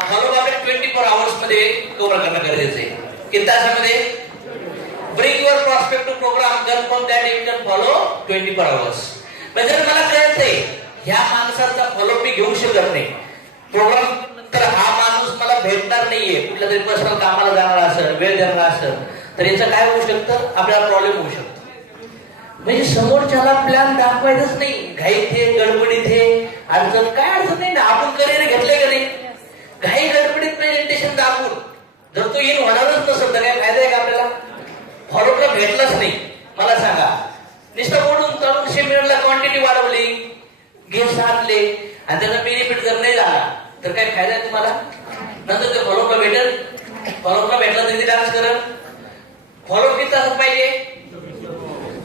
Follow up 24 hours मध्ये cover करणं गरजेचं आहे. किती तासामध्ये? Bring your prospect to program confirm that it can follow 24 hours. म्हणजे जर मला कळतंय ह्या माणसाचा फॉलो मी घेऊ शकत नाही, प्रोग्राम नंतर हा माणूस मला भेटणार नाहीये, कुठल्या तरी पर्सनल कामाला जाणार असेल, वेळ देणार असेल, तर याचं काय होऊ शकतं? आपल्याला प्रॉब्लेम होऊ शकतो. म्हणजे समोरच्याला प्लॅन दाखवायचंच नाही, घाईत हे गडबडीत हे अडचण काय अडचण नाही ना. आपण करिअर घेतलंय का नाही? घाई गडबडीत प्रेझेंटेशन दाखवून जर तो इन होणारच नसेल तर काय फायदा आहे का आपल्याला? फॉलोअपला भेटलाच नाही, मला सांगा. नुसतं बोलून चालून सेमिनारला क्वांटिटी वाढवली, गेस्ट आणले आणि त्याचा बेनिफिट जर नाही झाला तर काय फायदा आहे तुम्हाला? नंतर ते फॉलोअपला भेटेल, फॉलोअपला भेटला तरी डान्स करत. फॉलोअप किती तास पाहिजे?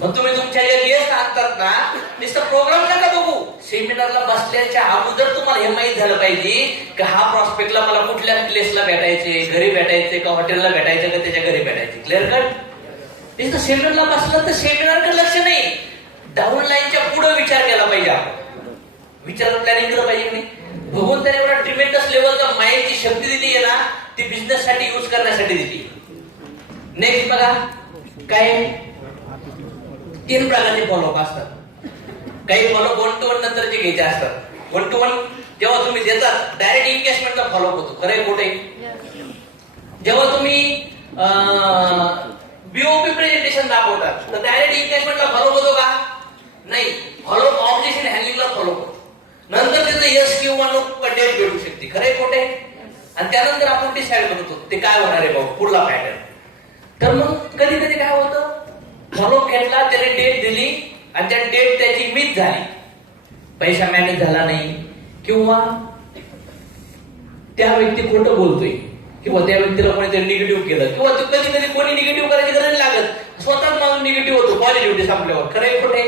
पण तुम्ही तुमच्या जे गेस्ट आणतात ना, नुसतं प्रोग्राम नका बघू, सेमिनारला बसल्याच्या अगोदर तुम्हाला हे माहित झालं पाहिजे की हा प्रॉस्पेक्टला मला कुठल्या प्लेसला भेटायचे, घरी भेटायचे का हॉटेलला भेटायचे का त्याच्या घरी भेटायचे. Clear cut? नुसतं सेमिनारला बसलं तर सेमिनारकडे लक्ष नाही, डाऊन लाईनच्या पुढे विचार केला पाहिजे. आपण विचार प्लॅनिंग केलं पाहिजे नाही. भगवंताने एवढा ट्रिमेंडस लेवलचा माइंडची शक्ती दिली आहे ना, ती बिझनेस साठी यूज करण्यासाठी दिली. नेक्स्ट बघा, काय 3 प्रकारचे फॉलोअप असतात. काही फॉलोअप 1 to 1 नंतरचे घ्यायचे असतात. 1 to 1 जेव्हा तुम्ही देतात डायरेक्ट एन्गेजमेंटचा फॉलोअप होतो. खरंय खोटे? जेव्हा तुम्ही बीओपी प्रेझेंटेशन दाखवतात तर डायरेक्ट एन्गेजमेंटला फॉलोअप होतो का? नाही. फॉलोअप ऑब्जेक्शन हँडलिंगला फॉलोअप होतो. नंतर त्याचं यस किंवा नो डेट भेटू शकते. खरंय खोटे? आणि त्यानंतर आपण डिसाईड करतो ते काय होणार आहे भाऊ पुढला पॅटर्न. तर मग कधी कधी काय होतं, फॉलोअप घेतला, त्याने डेट दिली आणि त्या डेट त्याची मिस झाली, पैसा मॅनेज झाला नाही, किंवा त्या व्यक्ती खोटं बोलतोय, किंवा त्या व्यक्तीला कोणीतरी निगेटिव्ह केलं, किंवा कधी कधी कोणी निगेटिव्ह करायची गरज लागत, स्वतःच माणूस निगेटिव्ह होतो पॉझिटिव्हिटी संपल्यावर. खरंय खोटे?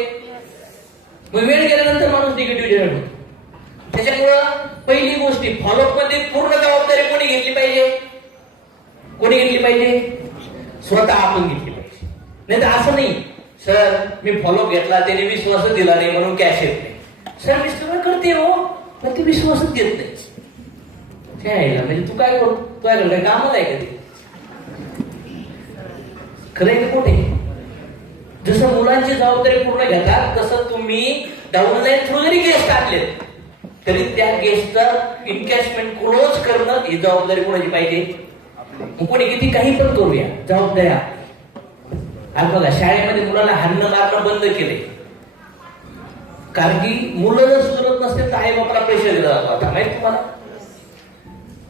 मग वेळ गेल्यानंतर माणूस निगेटिव्ह जनरेट होतो. त्याच्यामुळं पहिली गोष्टी फॉलोअप मध्ये पूर्ण जबाबदारी कोणी घेतली पाहिजे? कोणी घेतली पाहिजे? स्वतः आपण घेतली पाहिजे. नाही तर असं नाही, सर मी फॉलोअप घेतला त्याने विश्वासच दिला नाही म्हणून कॅश येत नाही. सर मी सगळं करते हो पण ते विश्वासच देत नाही. म्हणजे तू काय करू, तू काय करतो, कामच आहे कधी? खरंय का खोटे? जसं मुलांची जबाबदारी पूर्ण घेतात तसं तुम्ही डाऊन लाईन थ्रू जरी गेस्ट आणले तरी त्या गेस्टचं इन्कॅशमेंट क्लोज करणं ही जबाबदारी कोणाची पाहिजे? कोणी किती काही पण करूया, जबाबदारी आपली. बघा शाळेमध्ये मुलाला हाणणं मारणं बंद केले, कारण की मुलं जर सुधरत नसते तर आई बापाला प्रेशर दिला जातो. आता माहित तुम्हाला?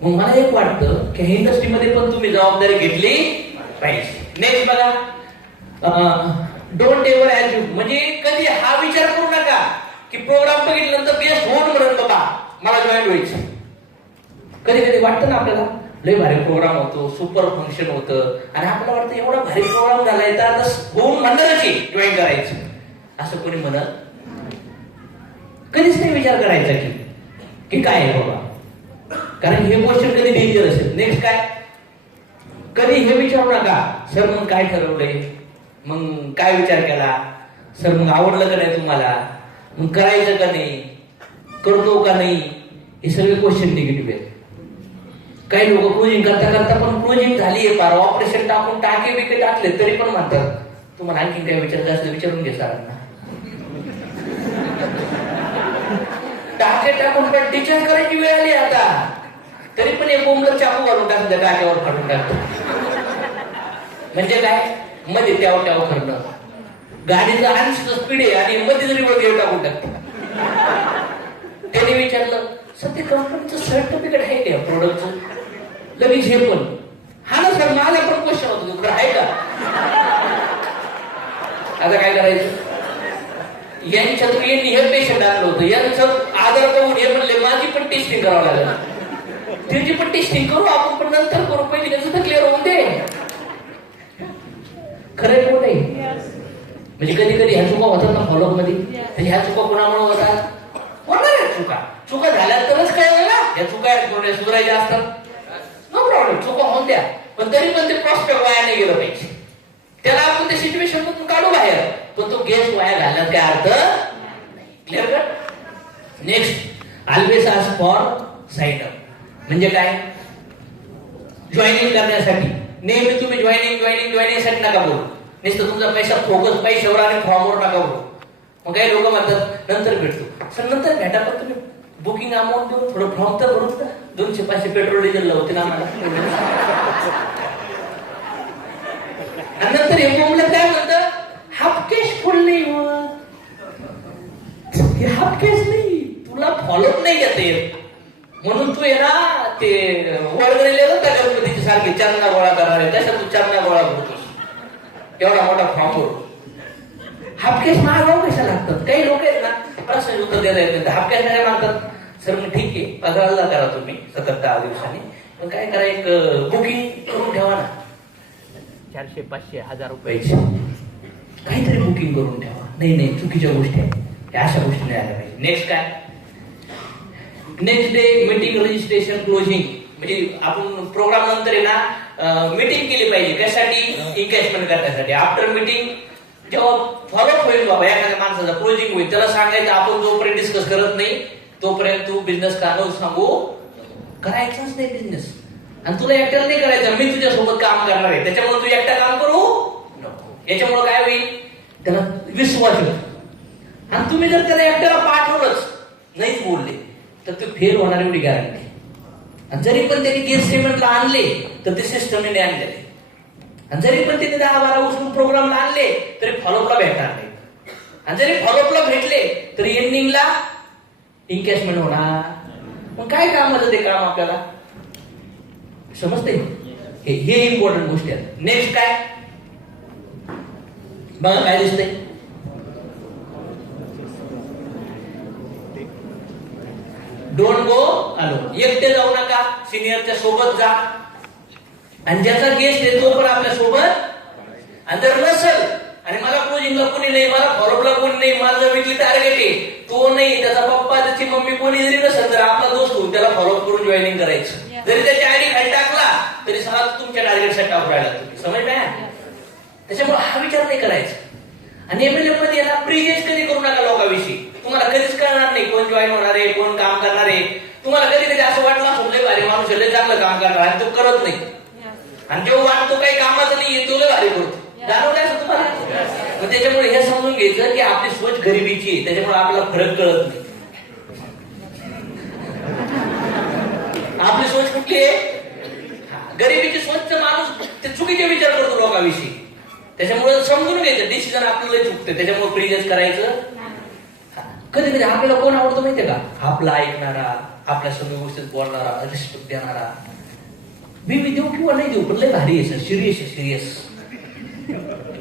मग मला एक वाटतं की इंडस्ट्रीमध्ये पण तुम्ही जबाबदारी घेतली पाहिजे. नेक्स्ट बघा, डोंट एव्हर ॲज्युम. म्हणजे कधी हा विचार करू नका की प्रोग्राम बघितल्यानंतर गेस्ट होऊन म्हणून बाबा मला जॉईन व्हायचं. कधी कधी वाटतं ना आपल्याला लय भारी प्रोग्राम होतो, सुपर फंक्शन होतं, आणि आपल्याला वाटतं एवढा भारी प्रोग्राम झालाय तर आता होऊन म्हणणारच की जॉईन करायचं. असं कोणी म्हणत कधीच नाही विचार करायचा की काय आहे बाबा, कारण हे क्वेश्चन कधी डेंजर असेल. नेक्स्ट काय, कधी हे विचारू नका सर मग काय ठरवलंय, मग काय विचार केला, सर मग आवडलं का नाही तुम्हाला, मग करायचं का नाही, करतो का नाही, हे सगळे क्वेश्चन निगेटिव्ह आहेत. काही लोक क्लोजिंग करता करता पण क्लोजिंग झाली आहे, फार ऑपरेशन टाकून टाके बिके टाकले तरी पण म्हणतात तुम्हाला आणखी काय विचारायचं असलं विचारून घे सरांना. टाके टाकून पण टीचर करायची वेळ आली आता, तरी पण एक बोंबलर चाकू घालून टाकलं टाक्यावर फाडून टाकतो. म्हणजे काय, मध्ये ट्याव ट्याव करणं, गाडीचं अंश स्पीड आहे आणि मध्ये जरी वगैरे टाकून टाकतो. त्याने विचारलं सर ते कंपनीचं सर्टिफिकेट आहे का प्रोडक्टचं, लगेच हे पण हा ना सर मला पण क्वेश्चन होतो तुला आहे का. आता काय करायचं, यांच्या तुम्ही हे पेशंट आणलं होतं, यांचं आधार बघून हे म्हणले माझी पण टेस्टिंग करावं लागेल, त्याची पण टेस्टिंग करू आपण, पण नंतर करू, पहिले त्याचं तर क्लिअर होऊन दे. खरंय कोण नाही. म्हणजे कधी कधी ह्या चुका होतात ना फॉलोअप मध्ये, तर ह्या चुका कोणामुळे होतात, होणार चुका झाल्या तरच काय ना, ह्या चुका सुधारायच्या असतात, नो प्रॉब्लेम, चुका होऊन द्या, पण तरी पण ते प्रॉस्पेक्ट वाया नाही गेलं पाहिजे. त्याला आपण त्या सिच्युएशन मधून काढू बाहेर, पण तो गेस्ट वाया घालण्यात काय अर्थ नाही. Clear cut. Next, always ask for sign up. म्हणजे काय? जॉईनिंग करण्यासाठी. नेहमी तुम्ही जॉईनिंग साठी नका बोलू. नुसतं तुमचा पैसा फोकस पैशावर आणि फॉर्मवर नका बोलू. मग काही लोक म्हणतात नंतर भेटतो. सर नंतर भेटा, पण तुम्ही बुकिंग अमाऊंट देऊन थोडं फॉर्म तर भरून 200-500 पेट्रोल डिझेल लावते ना आम्हाला. आणि नंतर हे बोललं काय म्हणतं, हाफ कॅश फुल नाही होत. हे हाफ कॅश नाही, तुला फॉलोअप नाही घेता येत म्हणून तू आहे ना ते वडगडीले त्या गणपतीची सारखी चरणा गोळा करणार आहे, तशा तू चरणा गोळा करतोस एवढा मोठा फॉर्म भरून. हाफ कॅश मागावं कशाला लागतात? काही लोक आहेत ना प्रश्न उत्तर देता येत नाही. हाफ कॅश काय मागतात? सर मग ठीक आहे, पगाराला करा तुम्ही 70-10 दिवसांनी, पण काय करा एक बुकिंग करून ठेवा ना 400-500-1000 रुपयाची, काहीतरी बुकिंग करून ठेवा. नाही चुकीच्या गोष्टी आहेत, अशा गोष्टी नाही आल्या पाहिजे. नेक्स्ट काय? Next day meeting registration closing. म्हणजे आपण प्रोग्राम नंतर आहे ना मीटिंग केली पाहिजे. कशासाठी? एंगेजमेंट करण्यासाठी. आफ्टर मीटिंग जेव्हा फॉलोअप होईल बाबा एखाद्या माणसाचा क्लोजिंग होईल, त्याला सांगायचं आपण जोपर्यंत डिस्कस करत नाही तोपर्यंत तू बिझनेस काढून सांगू करायचंच नाही बिझनेस. आणि तुला एकट्याला नाही करायचं, मी तुझ्यासोबत काम करणार आहे, त्याच्यामुळे तू एकटा काम करू नको. याच्यामुळे काय होईल? त्याला विश्वास येतो. आणि तुम्ही जर त्याला एकट्याला पाठवलंच नाहीच बोलले तर ते फेल होणार एवढी गॅरंटी. आणि जरी पण त्यांनी गेस्ट स्टेटमेंटला आणले तर ते सिस्टमने आणलेले, आणि जरी पण त्यांनी 10-12 उचलून प्रोग्रामला आणले तरी फॉलोअपला भेटणार नाही. आणि जरी फॉलोअपला भेटले तरी एंडिंगला एन्कॅशमेंट होणार. मग काय कामाचं ते काम आपल्याला समजते? हे इम्पॉर्टंट गोष्टी आहेत. नेक्स्ट काय बघा काय दिसतंय? Don't go alone. एकटे जाऊ नका, सिनियरच्या सोबत जा. आणि ज्याचा गेस्ट आहे तो पण आपल्या सोबत. आणि जर नसेल आणि मला क्लोजिंगला कोणी नाही, मला फॉलोअपला कोणी नाही, माझं विकली टार्गेट आहे, तो नाही, त्याचा पप्पा त्याची मम्मी कोणी जरी नसेल तर आपला दोस्त होऊन त्याला फॉलोअप करून जॉईनिंग करायचं. जरी त्याची आयडी खाली टाकला तरी सगळा तुमच्या टार्गेटसाठी टाकून राहिला तुम्ही. समजलं ना? त्याच्यामुळे हा विचार नाही करायचा. आणि एमएलएफ मध्ये ना प्रिजेस कधी करू नका लोकांविषयी. तुम्हाला कधीच कळणार नाही कोण जॉईन होणार आहे, कोण काम करणार आहे. तुम्हाला कधी कधी असं वाटलं असं लय भारी माणूस लय चांगलं काम करणार आणि तो करत नाही. आणि जेव्हा वाटतो काही कामाचं नाही तो लय भारी करतो. जाणवलं असं तुम्हाला? मग त्याच्यामुळे हे समजून घ्यायचं की आपली सोच गरिबीची आहे, त्याच्यामुळे आपल्याला फरक कळत नाही. आपली सोच कुठली आहे? गरिबीची सोच. माणूस ते चुकीचे विचार करतो लोकांविषयी, त्याच्यामुळे समजून घ्यायचं डिसिजन आपल्याला चुकते. त्याच्यामुळे प्रिजेस करायचं. कधी कधी आपल्याला कोण आवडतो माहितीये का? आपला ऐकणारा, आपल्या समोर व्यवस्थित बोलणारा, रिस्पेक्ट देणारा. मी देऊ किंवा नाही देऊ पण लय भारी आहे, सिरियस आहे, सिरियस.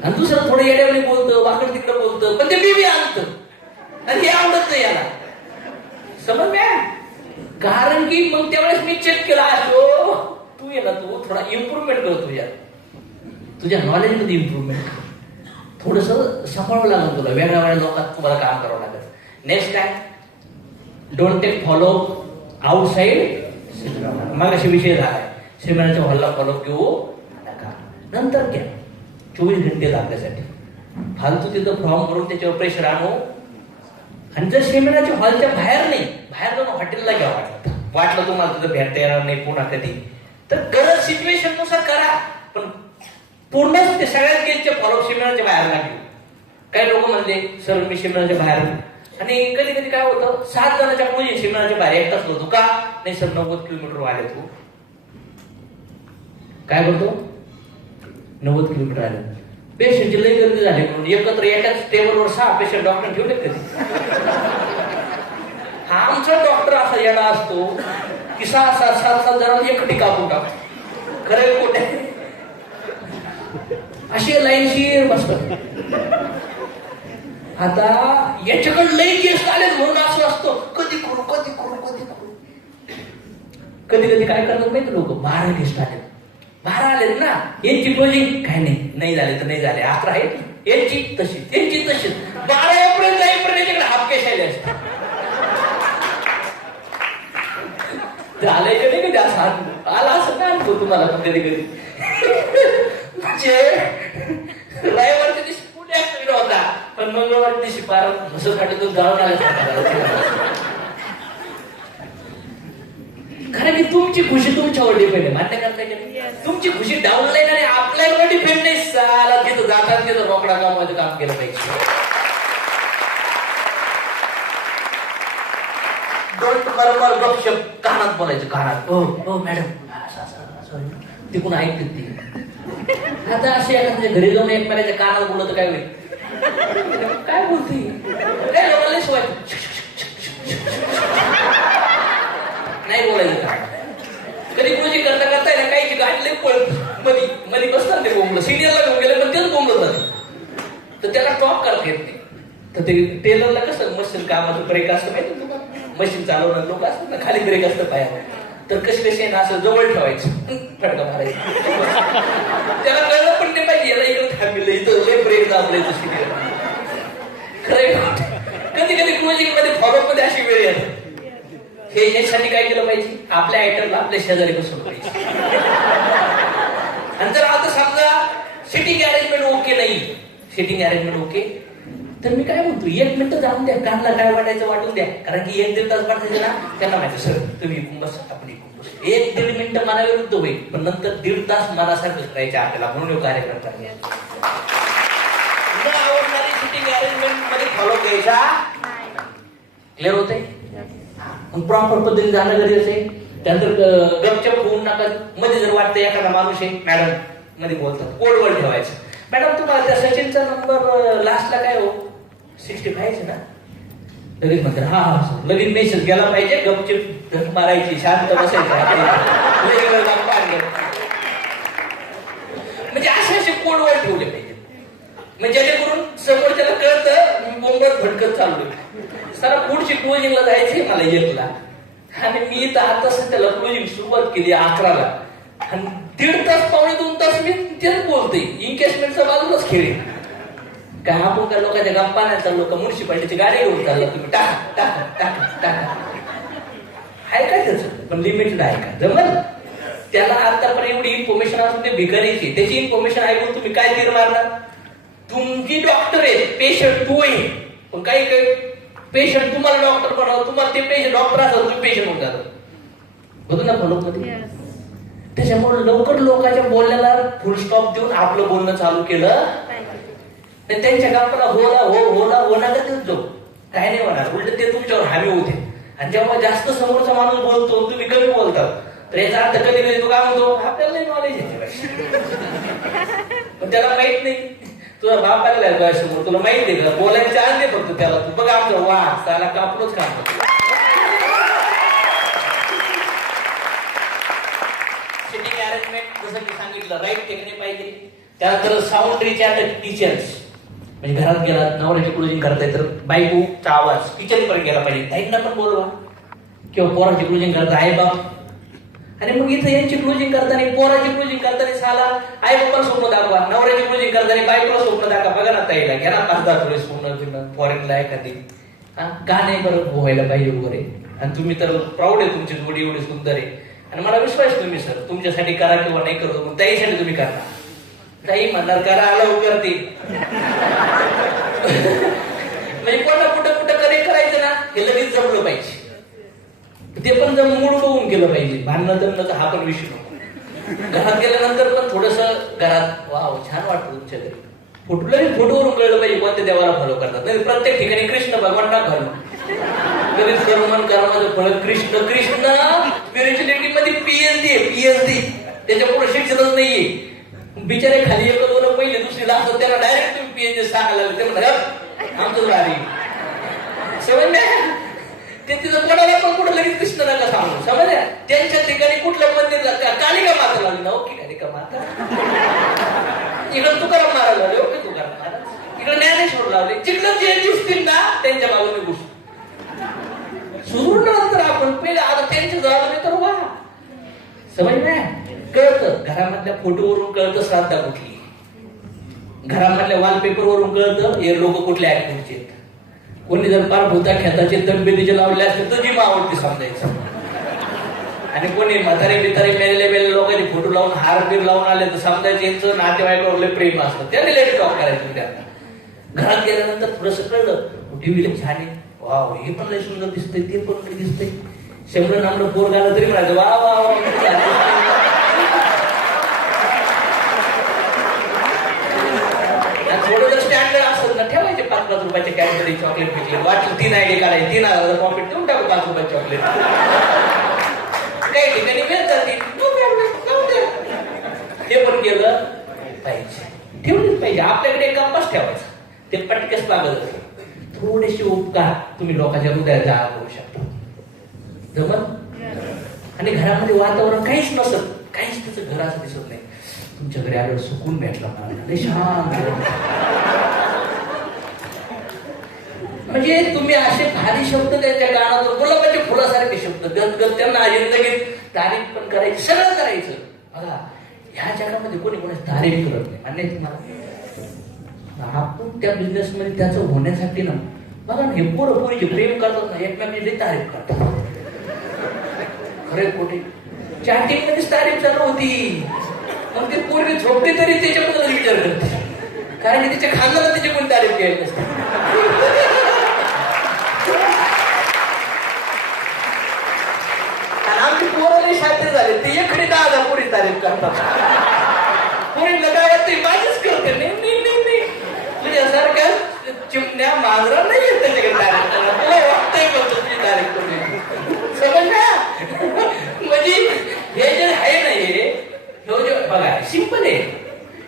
आणि दुसरं थोडं येड्यावणी बोलतं, वाकड तिकडं बोलतं, पण ते मी आणतं आणि हे आवडत नाही याला. समज म्या? कारण की मग त्यावेळेस मी चेक केला असतो तू ये ना, तू थोडा इम्प्रुव्हमेंट कर, तुझ्या नॉलेजमध्ये इम्प्रुव्हमेंट कर. थोडस सांभाळावं लागेल तुला, वेगळ्या वेगळ्या लोकांत तुम्हाला काम करावं लागेल. नेक्स्ट काय? Don't take follow outside seminar. मग असे विषय झालाय, सेमिनारच्या हॉलला फॉलो घेऊ नका. नंतर घ्या 24 घंटे आपल्यासाठी. फालतू तिथं फॉर्म भरून त्याच्यावर प्रेशर आणू. आणि जर सेमिनारच्या हॉलच्या बाहेर नाही, बाहेर जाऊन हॉटेलला घ्या. वाटलं तुम्हाला तिथं भेटता येणार नाही पुन्हा कधी, तर गरज सिच्युएशन नुसार करा, पण पूर्णच ते सगळ्याच गेटच्या फॉलोअप सेमिनारच्या बाहेर लागले. काही लोक म्हणले सर मी सेमिनारच्या बाहेर. आणि कधी कधी काय होतं, 7 जणांच्या मुली सेमिनारच्या बाहेर एकटाच होतो का? नाही सर 90 किलोमीटर आले. तू काय करतो? 90 किलोमीटर आले. पेशंटची लई गर्दी झाली म्हणून एकत्र एकाच टेबलवर 6 पेशंट डॉक्टर ठेवले कधी. हा आमचा डॉक्टर असा येणा असतो की 6-7 जणांना एकटी कापून टाकतो. खरं खोटे अशी लाईनशी बसतात. आता याच्याकडे लई गेस्ट आले म्हणून असं असतो कधी करू. कधी कधी काय करतात माहिती लोक, 12 गेस्ट आले, 12 आले ना, यांची क्लोजिंग काय नाही झाले तर नाही झाले, 11 आहेत यांची तशीच 12 एप्रिल याच्याकडे हाफ कॅश आले असते. झालंय का नाही कधी असं आला असं काय आणतो तुम्हाला पण कधी कधी. म्हणजे रविवारच्या दिवशी पुणे ऍक्सिडेंट होता पण मंगळवारच्या दिवशी पार म्हसं काढून जाऊन आले. कारण की तुमची खुशी तुमच्यावर डिपेंड आहे, मान्य करताय की नाही? तुमची खुशी डाऊनलाईन आणि अपलाईनवर डिपेंड नाही. साला तिथं जातात तिथं रोकडा कामाचं काम केलं पाहिजे. डोंट मर्मर गपशप, कानात बोलायचं, कानात. हो हो मॅडम, तिकून ऐकते ती. आता असे एखाद्या घरी जाऊन एकमेकाच्या कानात बोलत काय होईल? काय बोलते काय लोकांना शिवाय नाही बोलायचं का? कधी कोणाची करता करताय ना काहीची गाठ लई पळत मध्ये मध्ये बसतात ते बोंबलं, सिनियरला घेऊन गेले पण तेच बोंबलं जाते, तर त्याला टॉप करता येत नाही. तर ते टेलरला कसं मशीन कामाचं ब्रेक असतं माहिती तुम्हाला, मशीन चालवणार लोक असतात ना, खाली ब्रेक असतं पायावर, तर कसे ना असं जवळ ठेवायचं, फटका मारायचं. त्याला कळलं पण नाही पाहिजे याला इकडे थांबलं, इथं लय ब्रेक दाबलंय सिनियर. खरं कधी कधी क्लोजिंग मध्ये फॉलोअप मध्ये अशी वेळ येते. हे याच्यासाठी काय केलं पाहिजे, आपल्या आयटमला आपल्या शेजारी बसवलं पाहिजे. आणि जर आता समजा सिटिंग अरेंजमेंट ओके नाही, सिटिंग अरेंजमेंट ओके, तर मी काय म्हणतो 1 मिनिट जाऊन द्या, कानला काय वाटायचं वाटून द्या. कारण की 1-1.5 तास वाटायचं ना, त्यांना माहिती सर तुम्ही बस आपण 1-1.5 मिनिटं मनाविरुद्ध होईल, पण नंतर 1.5 तास मनासारखं करायचे आपल्याला, म्हणून कार्यक्रम करायचा. आवडणारी सिटिंग अरेंजमेंट मध्ये फॉलो घ्यायचा. क्लिअर होतंय? प्रॉपर पद्धतीने जाणं गरजेचं आहे. त्यानंतर गपचप होऊन नका. मध्ये जर वाटतं एखादा माणूस आहे, मॅडम मध्ये बोलतात, कोडवर ठेवायचं. मॅडम तुम्हाला त्या सचिनचा नंबर लास्टला काय हो 65 ना? लगेच म्हणतात हा हा, लगेच मेसेज गेला पाहिजे, गपचप धक मारायची, शांत बसायचं. म्हणजे असे कोडवर ठेवले पाहिजे, म्हणजे जेणेकरून समोरच्याला कळतं बोंबत भटकत चाललोय. सर पुढची क्लोजिंगला जायचंय मला 1ला, आणि मी तर आता त्याला क्लोजिंग सुरुवात केली 11ला, आणि 1.5 तास 2.5 तास मी तेच बोलते. इन्केसमेंटचा बाजूलाच खेळ काय, आपण काय लोकांच्या गप्पा नाही चाललो का, म्युन्सिपाल्टीची गाडी घेऊन चालला तुम्ही, टाक टाक टाक टाक. आहे काय त्याचं, पण लिमिटेड आहे का जमल? त्याला आतापर्यंत एवढी इन्फॉर्मेशन असून ते भिकारीची, त्याची इन्फॉर्मेशन ऐकून तुम्ही काय तीर मारणार? तुमची डॉक्टर आहे, पेशंट तू आहे, पण काही काही पेशंट तुम्हाला डॉक्टर बनव, तुम्हाला ते पेशंट डॉक्टर असतात, तुम्ही पेशंट होऊन जातात. बघ ना फॉलो मध्ये. त्याच्यामुळे लवकर लोकांच्या बोलण्याला फुल स्टॉप देऊन आपलं बोलणं चालू केलं, त्यांच्या कामाला होला हो होला होणार जो काय नाही होणार, उलट ते तुमच्यावर हमी होते. आणि जेव्हा जास्त समोरचा माणूस बोलतो, तुम्ही कमी बोलतात, तर याचा अर्थ कधी कधी तो काय म्हणतो, आपल्याला नॉलेज आहे, पण त्याला माहित नाही. तुझा बाप आलेला समोर, तुला माहिती आहे का, बोलायचे आणले फक्त त्याला, तू बघा आमचं वा त्याला कापलोच काम. सिटिंग अरेंजमेंट जसं मी सांगितलं, राईट टेकणे पाहिजे. त्यानंतर साऊंड रिचार्ज किचन्स, म्हणजे घरात गेला नवऱ्याची क्लोजिंग करताय तर बायकोचा आवाज किचन पर्यंत गेला पाहिजे, ताईंना पण बोलवा. किंवा पोराची क्लोजिंग करता आई बाप, आणि मग इथं यांची क्लोजिंग करताना, पोराची क्लोजिंग करताना साला आई बाप्पाला स्वप्न दाखवा, नवऱ्याची क्लोजिंग करताना बायकोला स्वप्न दाखवा. बघा ना ताईला घ्या ना 5-10 थोडे स्वप्न फॉरेनला एखादी, का नाही बरं व्हायला पाहिजे वगैरे. आणि तुम्ही तर प्राऊड आहे, तुमची जोडी एवढी सुंदर आहे, आणि मला विश्वास तुम्ही सर तुमच्यासाठी करा किंवा नाही करतो, पण ताईसाठी तुम्ही करता. ताई म्हणणार करा, आला करते. म्हणजे कुठं कुठं कधी करायचं ना, हे लगेच जमलं पाहिजे. ते पण जर मूड बघून केलं पाहिजे, भांडणं जमलं हा पण विषय नको. घरात गेल्यानंतर पण थोडस घरात वाव छान वाटतं तुमच्या घरी, फोटोवरून कळलं पाहिजे कोणत्या देवाला फॉलो करतात. नाही प्रत्येक ठिकाणी कृष्ण भगवान ना घालून कधी सर्वमन कर्माचं फळ कृष्ण कृष्ण. स्पिरिच्युअलिटी मध्ये पीएचडी त्याच्यापुढे शिक्षणच नाहीये. बिचारे खाली 1-2 पहिले दुसरीला असं त्याला डायरेक्ट तुम्ही पीएचडी सांगायला लागले, ते म्हणतात आमचं राही समज ते तिथं कोणाला पण कुठं लगेच कृष्ण नका सांगू, समजल्या. त्यांच्या ठिकाणी कुठल्या मंदिरला कालिका माता लागली ना, ओके कालिका माता. इकडं तुकाराम महाराज लावले, ओके तुकाराम महाराज. इकडे ज्ञानेश्वर लावले, जिकडं जे दिसतील ना त्यांच्या बाजूने घुस सुरू नंतर आपण पहिले आता त्यांच्या जबाबदारी तर वा समजल्या. कळतं घरामधल्या फोटोवरून कळतं श्राद्धा कुठली, घरामधल्या वॉलपेपर वरून कळतं हे लोक कुठल्या ऍक्टिव्हिटी आहेत. कोणी जर पार भूता खेताचे तब्येतीचे लावले असते तर जी आवडते समजायचं. आणि कोणी म्हातारे बितारे मेलेले लोकांचे फोटो लावून हार बीर लावून आले तर समजायचं यांचं नातेवाईकावर प्रेम असतं, त्या रिलेटेड टॉक करायचं. त्यांना घरात गेल्यानंतर थोडंसं कळलं टीव्हीला छान आहे, वाव हे पण लय सुंदर दिसतंय, ते पण दिसतंय, शंभर नामनं पोर घालं तरी म्हणायचं वा वा वा. थोडं जर स्टँडर्ड असेल ना ठेवायचे 5-5 रुपयाचे कॅडबरी चॉकलेट पिकले वाटलं 3 आयडी काढायचे 3,000 प्रॉफिट देऊन टाकू 5 रुपये चॉकलेट. काही ठिकाणी मिळतात ते पण केलं पाहिजे, ठेवलीच पाहिजे. आपल्याकडे कंपास ठेवायचा, ते पटकेच लागत. थोडेसे उपकार तुम्ही लोकांच्या हृदयात जाळा करू शकता. जमत. आणि घरामध्ये वातावरण काहीच नसत, काहीच त्याचं घर असं दिसत नाही. तुमच्या घरी आल्यावर सुकून भेटला मला, शांत. म्हणजे तुम्ही असे भारी शब्द त्यांच्या कानावर, गुलाबाच्या फुलासारखे शब्द गदगद त्यांना जिंदगीत तारीफ पण करायची, सगळं करायचं. बघा ह्या जगामध्ये कोणी कोणी तारीफ करत नाही, मान्य आहे तुम्हाला. आपण त्या बिझनेस मध्ये त्याचं होण्यासाठी ना बघा ना, हे पोरं पोरीचे प्रेम करतात ना, एकमेकांची तारीफ करतात. खरे खोटे चॅटिंग मध्येच तारीफ चालू होती. मग ते पोरगी झोपते तरी त्याच्याबद्दल विचार करते, कारण की तिच्या खांद्याला तिची कोणी तारीफ घ्यायला नसते. आमची पोरं शास्त्री झाले, ते एकडे 10,000 पोरी तारीफ करतात. पोरीला काय वाटतं माझीच करते. नाही तुझ्यासारख्या चिमण्या मांजरा नाही येत त्याच्याकडे तारीफ करणं. तुला वाटतंय का तुझी तारीफ करून समज ना. म्हणजे हे जे आहे ना हे बघा सिंपल आहे.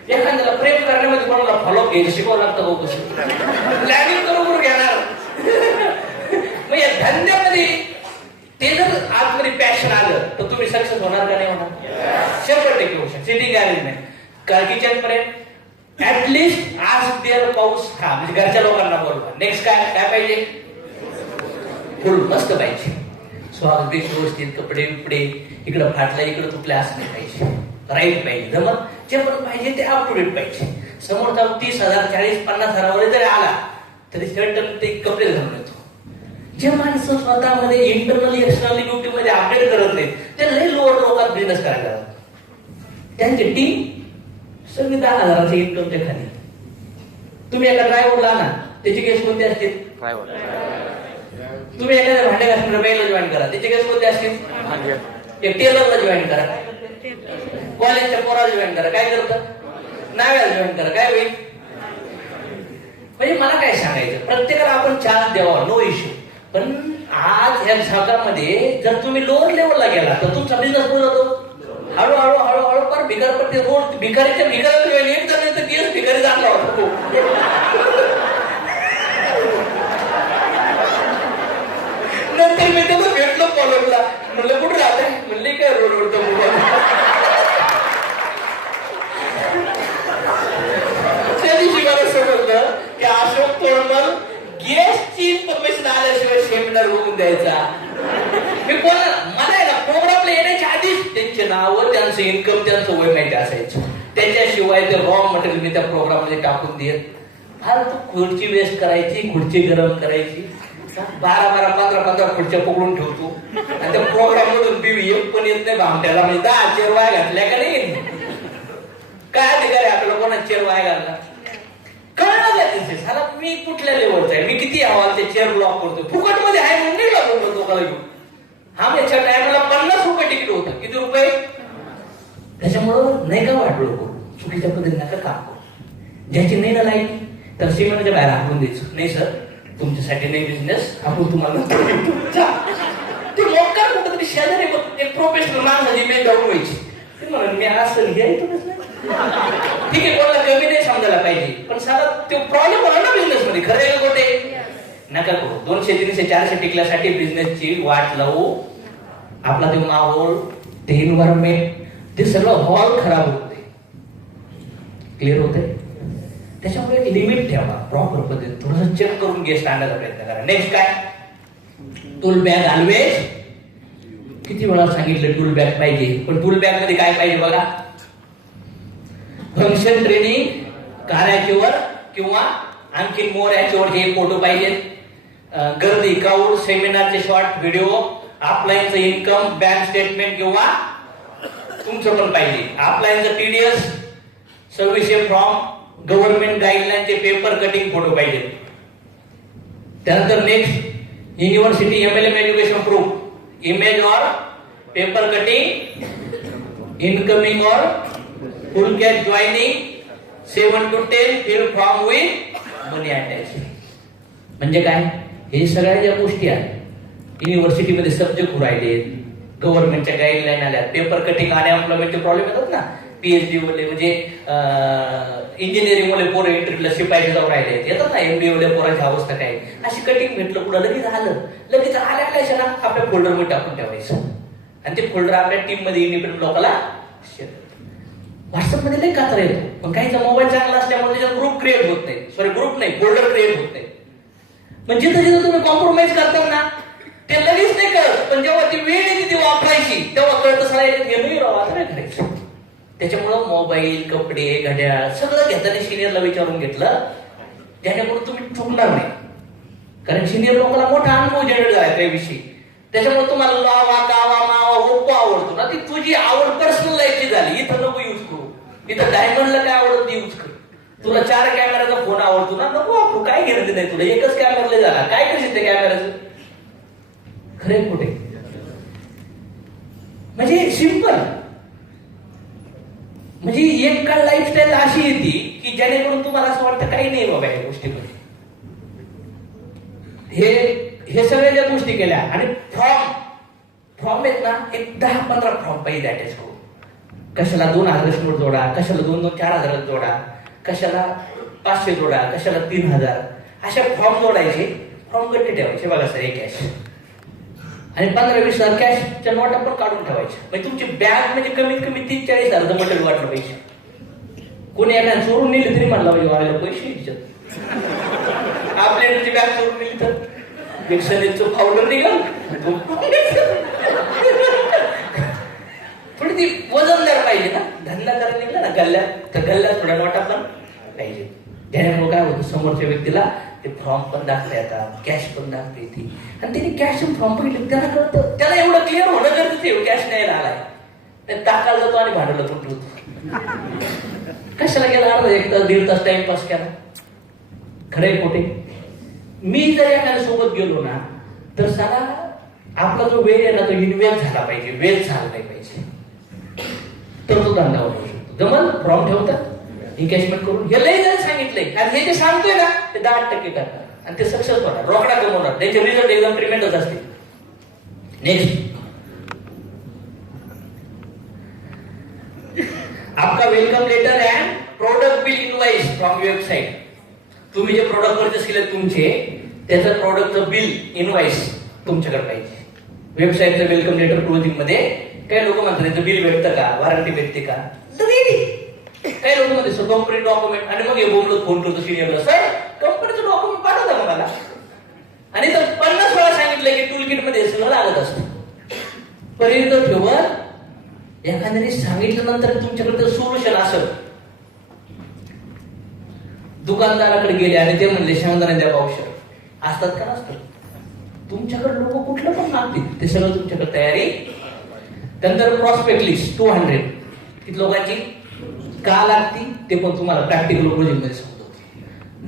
एखाद्याला प्रेम करण्यामध्ये कोणाला फॉलोअप घ्यायचं शिकावं लागतं. हो कसं लॅगिंग बरोबर घेणार. मग या धंद्यामध्ये ते जर आतमध्ये पॅशन आलं तर तुम्ही सक्सेस होणार का नाही होणार? 100% होऊ शकतो. सिटिंग अरेंजमेंट किचन पर्यंत ऍटलिस्ट आज देर पाऊस हा म्हणजे घरच्या लोकांना बोलवा. नेक्स्ट काय पाहिजे? फुल मस्त पाहिजे, स्वागत व्यवस्थित, कपडे बिपडे इकडं फाटलं इकडं तुटलं असं नाही पाहिजे. राईट पाहिजे, जमत जे पण पाहिजे ते अप टू डेट पाहिजे. समोरचा 30,000 40-50,000 वर जरी आला तरी शर्ट ते कपडे घालून येतो. जे माणसं स्वतःमध्ये इंटरनली एक्सटर्नली युट्यूब मध्ये अपडेट करत नाहीत ते लई लोअर लोकात बिझनेस करायला जातात. त्यांची टीम सगळी 10,000च्या इन्कमच्या खाली. तुम्ही एका ड्रायव्हरला आणा, त्याची केस कोणती असतील? तुम्ही एखाद्या भांडे घासणाऱ्या बाईला जॉईन करा, त्याची केस कोणती असतील? एक टेलरला जॉईन करा, कॉलेजच्या पोराला जॉईन करा, काय करतं? नाव्याला जॉईन करा, काय होईल? म्हणजे मला काय सांगायचं, प्रत्येकाला आपण चान्स द्यावा, नो इश्यू. पण आज या जगामध्ये जर तुम्ही लोअर लेवलला गेला तर तुमचा बिझनेस पुढे जातो. हळूहळू हळूहळू पर भिकारपट्टी रोड भिकारीच्या भिकाऱ्याला एक जण तर केस भिकारी चांगला होतो. नंतर मी त्याला भेटलो कॉलेजला, म्हणलं कुठे राहते? म्हणले काय रोडवर तो त्या दिवशी मला समजलं की अशोक तोरमल गेस्टची इन्फॉर्मेशन आल्याशिवाय सेमिनार बघून द्यायचा. मी बोलला मला आहे ना प्रोग्रामला येण्याच्या आधीच त्यांचे नाव, त्यांचं इन्कम, त्यांचं वय माहिती असायचं. त्याच्याशिवाय ते रॉ मटेरियल मी त्या प्रोग्राम मध्ये टाकून देत. फालतू खुर्ची वेस्ट करायची, खुर्ची गरम करायची. 12-15 खुर्च्या पकडून ठेवतो आणि त्या प्रोग्राम मधून बीवी एक पण येत नाही भामट्याला. म्हणजे 10 चेअर वाया घातल्या का नाही? काय अधिकारी आपल्याला कोणा चेअर वाया घालला? कळलं का झाला मी कुठल्या लेवलचा आहे, मी किती हवाल ते चेअर ब्लॉक करतो. फुकट मध्ये आहे म्हणून नाही लागलो लोकांना घेऊन. हा याच्या टायमाला 50 रुपये तिकीट होतं. किती रुपये? त्याच्यामुळं नाही का वाटलो चुकीच्या पद्धतीने नका काम करू. ज्याची नाही ना लाईन तर सीमेंटच्या बाहेर हाकून द्यायचं. नाही सर तुमच्यासाठी नाही बिझनेस, आपण तुम्हाला ते मोकार कुठं तरी शेजारी एक प्रोफेशनल माणसाची मेल जाऊन व्हायची. ते म्हणून मी असं घ्यायचं ठीक आहे, कोणाला कमी नाही समजायला पाहिजे, पण साला तो प्रॉब्लेम होणार ना बिझनेस मध्ये. खरं आहे खोटे नका करू. 200-300-400 टिकल्यासाठी बिझनेसची वाट लावू. आपला तो माहोल, ते एन्व्हायरमेंट, ते सगळं हॉल खराब होते. क्लिअर होते? त्याच्यामुळे एक लिमिट ठेवा, प्रॉपर पद्धतीने थोडंसं चेक करून गेस्ट आणण्याचा प्रयत्न करा. नेक्स्ट काय? Tool bag always. किती वेळा सांगितलं टूल बॅग पाहिजे, पण टूल बॅग मध्ये काय पाहिजे बघा? फंक्शन ट्रेनिंग, कार्याचेवर किंवा आणखी मोर याच्यावर हे फोटो पाहिजेत. गर्दी, क्राऊड, सेमिनारचे शॉर्ट व्हिडिओ, ऑफलाईनचं इन्कम, बँक स्टेटमेंट किंवा तुमचं पण पाहिजे. ऑफलाईनचं TDS, सर्व्हिस फॉर्म, गव्हर्नमेंट गाईडलाईनचे पेपर कटिंग फोटो पाहिजे. त्यानंतर next university MLM education proof, image or paper cutting, incoming or full cash joining, 7 to 10 fill form with money attached. म्हणजे काय? हे सगळ्या ज्या गोष्टी आहेत युनिव्हर्सिटीमध्ये सब्जेक्ट राहिले, गव्हर्नमेंटच्या गाईडलाईन आल्या, पेपर कटिंग आणि एम्प्लॉयमेंटचे प्रॉब्लेम येतात ना, पीएचडी वाले म्हणजे इंजिनिअरिंग वाले पोरं इंटरव्ह्यूला शिपाई जाऊन राहिले येतात ना, एमबीए वाले पोरांची अवस्था काय, अशी कटिंग भेटलं पुढं लगेच आल्या आपल्या फोल्डर मध्ये टाकून ठेवायचं आणि ते फोल्डर आपल्या टीम मध्ये इंडिपेंडंट लोकांना शेअर. व्हॉट्सअप मध्ये लई कातर येतो, पण काहीचा मोबाईल चांगला असल्यामुळे त्याच्यात ग्रुप क्रिएट होत नाही, सॉरी ग्रुप नाही, फोल्डर क्रिएट होत नाही. म्हणजे जिथं तुम्ही कॉम्प्रोमाइज करता ना ते लगेच नाही कळत, पण जेव्हा ती वेळ येते ती वापरायची तेव्हा कळत करायचं. त्याच्यामुळं मोबाईल, कपडे, घड्याळ सगळं घेताना सिनियरला विचारून घेतलं, ज्याच्यामुळे तुम्ही चुकणार नाही. कारण सिनियर लोकांना मोठा अनुभव जनरेट झाला त्याविषयी. त्याच्यामुळे तुम्हाला लावा, कावा, मावा, ओप्पो आवडतो ना, ती तुझी आवड पर्सनल लाईफची झाली. इथं नको यूज करू, इथं डायमंडला काय आवडत यूज कर. तुला 4 कॅमेराचा फोन आवडतो ना, नको वापरू, काय घेणं नाही तुला, एकच कॅमेराला झाला, काय करशील त्या कॅमेराचं. खरे कुठे म्हणजे सिंपल, म्हणजे एक काळ लाईफस्टाईल अशी येते की जेणेकरून तुम्हाला असं वाटतं काही नाही बाबा या गोष्टीमध्ये. हे सगळ्या ज्या गोष्टी केल्या आणि फॉर्म आहेत ना, एक 10-15 फॉर्म पाहिजे अटॅच करू. कशाला 2000 नोट जोडा, कशाला 2-4,000 जोडा, कशाला 500 जोडा, कशाला 3000, अशा फॉर्म जोडायचे. फॉर्म गट्टे ठेवायचे बघा सर, एक कॅश आणि 15-20 कॅशच्या नोटा पण काढून ठेवायच्या. म्हणजे तुमची बॅग म्हणजे कमीत कमी 30-40 मटेरियल वाटलं पाहिजे. कोणी एखाद्या चोरून नेली तरी म्हणला पाहिजे वाढायला पैसे आपल्या बॅग चोरून नेली तर पेक्षाचं पावडर निघाल थोडी ती वजनदार पाहिजे ना, धंदा करायला निघला ना गल्ल्यात, तर गल्ल्यात थोड्या नोटा पण पाहिजे. ज्यामुळे काय होतं, समोरच्या व्यक्तीला ते फॉर्म पण दाखवता येतात, कॅश पण दाखवता येते. आणि त्याने कॅश आणि फॉर्म बघितलं त्याला कळतं, त्याला एवढं क्लिअर होणं गरजेचं आहे कॅश न्यायला आलाय. टाकायला जातो आणि भांडवलं तुटतो. कशाला गेला, 1-1.5 तास टाइमपास केला. खरे खोटे. मी जर एखाद्या सोबत गेलो ना तर साला आपला जो वेळ आहे ना तो इन्व्हेस्ट झाला पाहिजे, वेस्ट झाला नाही पाहिजे, तर तो धंदा होऊ शकतो. जमल फॉर्म ठेवतात एन्कॅशमेंट करून, हे लई जण सांगितलंय आणि हे जे सांगतोय ना ते 10% करतात आणि ते सक्सेस होणार, रोकडा कमवणार, त्याचे रिझल्ट एकदम ट्रिमेंडस असते. नेक्स्ट, आपका welcome letter and product bill invoice from website. तुम्ही जे प्रोडक्ट परचेस केले तुमचे, त्याचं प्रोडक्टचं बिल इनवॉइस तुमच्याकडे पाहिजे. वेबसाईटचं वेलकम लेटर क्लोजिंग मध्ये काही लोक म्हणतात त्याचं बिल भेटतं का, वॉरंटी भेटते का, काही लोक म्हणते सर कंपनी डॉक्युमेंट, आणि मग हे बोललो फोन करतो सिनियरला, सर कंपनीचं डॉक्युमेंट पाठवता मला. आणि तर 50 वेळा सांगितलं की टूल किट मध्ये सगळं लागत असतं. पर्यंत ठेवत एखाद्याने सांगितलं नंतर तुमच्याकडे सोल्युशन असेल. दुकानदाराकडे गेले आणि ते म्हणले शेंगदाणे द्या औषध, असतात का नसतात. तुमच्याकडे लोक कुठलं पण मागतील, ते सगळं तुमच्याकडे तयारी. त्यानंतर प्रॉस्पेक्ट लिस्ट 200 किती लोकांची का लागती ते पण तुम्हाला प्रॅक्टिकल प्रोजेक्ट मध्ये समजवतो.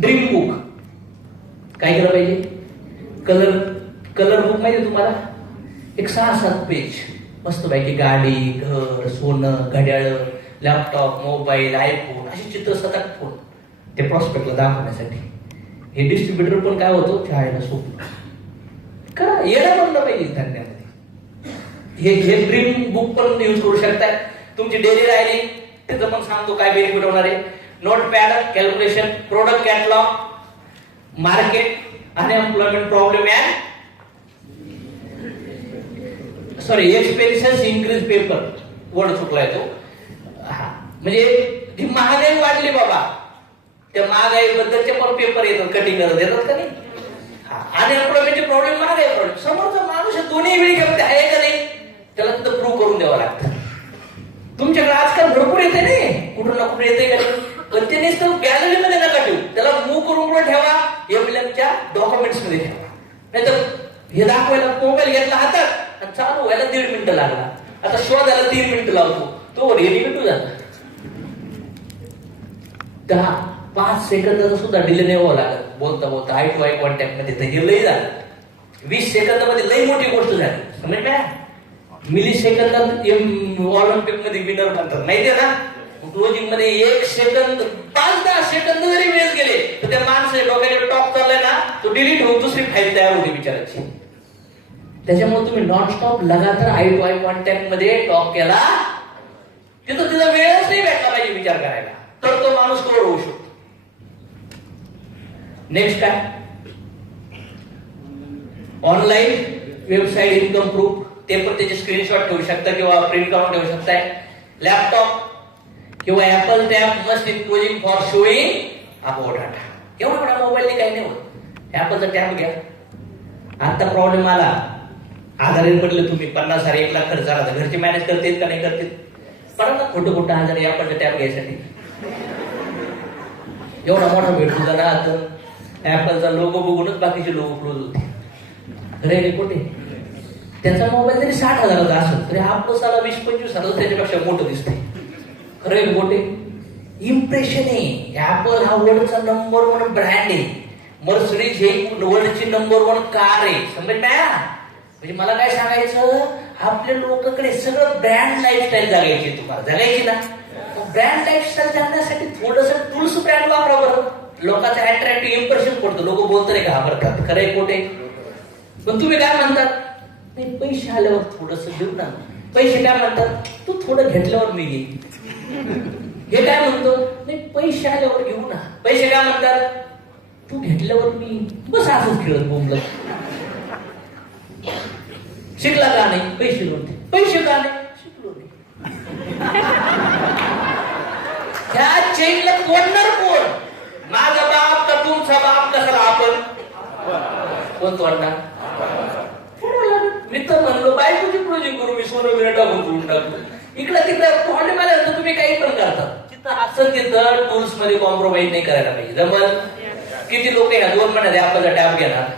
ड्रीम बुक काय केलं पाहिजे, कलर बुक माहिती तुम्हाला, एक 6-7 पेज मस्त पैकी गाडी, घर, सोनं, घड्याळ, लॅपटॉप, मोबाईल, आयफोन अशी चित्र 7-8 फोन ते प्रॉस्पेक्टला दाखवण्यासाठी. हे डिस्ट्रीब्युटर पण काय होतो, शाळेला सोपं करा, येणं बनलं पाहिजे धंद्यामध्ये. हे ड्रीम बुक पण यूज करू शकतात. तुमची डेली राहिली त्याचं पण सांगतो काय बेनिफिट होणार आहे. Notepad, calculation, product catalogue, market, unemployment problem and expenses increase paper, word चुकलाय तो. म्हणजे जी महागाई वाढली बाबा, त्या महागाई बद्दलचे पण पेपर येतात, कटिंग करत येतात का नाही. अनएम्प्लॉयमेंटचे प्रॉब्लेम, महागाई प्रॉब्लेम, समोरचा माणूस दोन्ही वेळी घेऊन आहे का नाही त्याला तिथं प्रूव्ह करून द्यावं लागतं. तुमच्याकडे आजकाल भरपूर येते नाही, कुठून ना कुठून येते का नाही, पण ते नुसतं गॅलरीमध्ये नका ठेवू, त्याला मूव्ह करून पण ठेवा, एम्ब्लेमच्या डॉक्युमेंट्स मध्ये ठेवा. नाही तर हे दाखवायला मोबाईल घेतला हातात आणि चालू व्हायला 1.5 मिनिटं लागला, आता शोधायला 3 मिनिटं लावतो, तो निघून जात. 10-5 सेकंदाचा सुद्धा डिले नाही व्हावं लागत बोलता बोलता, आय टू आय कॉन्टॅक्ट मध्ये. तर हे लई झालं, 20 सेकंदामध्ये लई मोठी गोष्ट झाली. समजल्या? मिली सेकंदात ऑलिम्पिक मध्ये विनर बनतात माहितीये ना. क्लोजिंग मध्ये 1 सेकंद 5-10 सेकंद जरी वेळ गेले तर त्या माणसाच्या डोक्याला टॉप चाललाय ना, तो डिलीट होऊन दुसरी फाईल तयार होते विचारायची. त्याच्यामुळे तुम्ही नॉनस्टॉप लगातार आय टू आय कॉन्टॅक्ट मध्ये टॉक केला, तिथं तिचा वेळच नाही भेटला पाहिजे विचार करायला, तर तो माणूस कवर होऊ शकतो. नेक्स्ट काय? ऑनलाईन वेबसाईट इन्कम प्रूफ, ते पण त्याचे स्क्रीनशॉट ठेवू शकता किंवा प्रिंट काढून ठेवू शकताय. लॅपटॉप किंवा apple tab must including for showing about data. एवढा मोठा मोबाईलने काही नाही होत. ऍपलचा टॅब घ्या. आता प्रॉब्लेम आला, आजारी पडले तुम्ही, 50,000 1 लाख खर्च आला, घरचे मॅनेज करतील का नाही करतील? पडा ना खोटं आजारी ऍपलचा टॅब घ्यायसाठी. एवढा मोठा भेटतो जरा आता ऍपलचा लोगो बघूनच बाकीचे लोगो क्लोज होते. खरे कुठे त्याचा मोबाईल जरी 60,000चा असेल तरी आपलं साला 20-25,000 त्याच्यापेक्षा मोठं दिसतंय. खरे मोठे इम्प्रेशन आहे. ऍपल हा वर्ल्डचा नंबर 1 ब्रँड आहे. मर्सिडीज ही वर्ल्डची नंबर 1 कार आहे. समज ना? म्हणजे मला काय सांगायचं, आपल्या लोकांकडे सगळं ब्रँड लाईफस्टाईल जगायची. तुम्हाला जगायची ना, ब्रँड लाईफस्टाईल जगण्यासाठी थोडस टूल्स ब्रँड वापरा बरं. लोकांचं अट्रॅक्टिव्ह इम्प्रेशन पडतं, लोक बोलत नाही घाबरतात. खरंय खोटे? पण तुम्ही काय म्हणतात, नाही पैसे आल्यावर थोडस देऊ ना. पैसे काय म्हणतात, तू थोडं घेतल्यावर मी घेईन. हे काय म्हणतो, नाही पैसे आल्यावर घेऊ ना. पैसे काय म्हणतात, तू घेतल्यावर मी. बस असंच खेळत बोंबल. शिकला का नाही, पैसे नव्हते. पैसे का नाही, शिकलो नाही. ह्या चेनला तोडणार कोण? माझा बाप का तुमचा बाप? कसा आपण कोण तोडणार? मी तर म्हणलो बायकोची प्रोजेक्ट करू, मी सोनं मिनिट टाकून करून टाकतो. इकडं तिकडं प्रॉब्लेम आला तर तुम्ही काही पण करतात. तिथं असं तिथं टूल्स मध्ये कॉम्प्रोमाइज नाही करायला पाहिजे. जमल किती लोक आहे 2 महिन्यात आपल्याला टॅब घेणार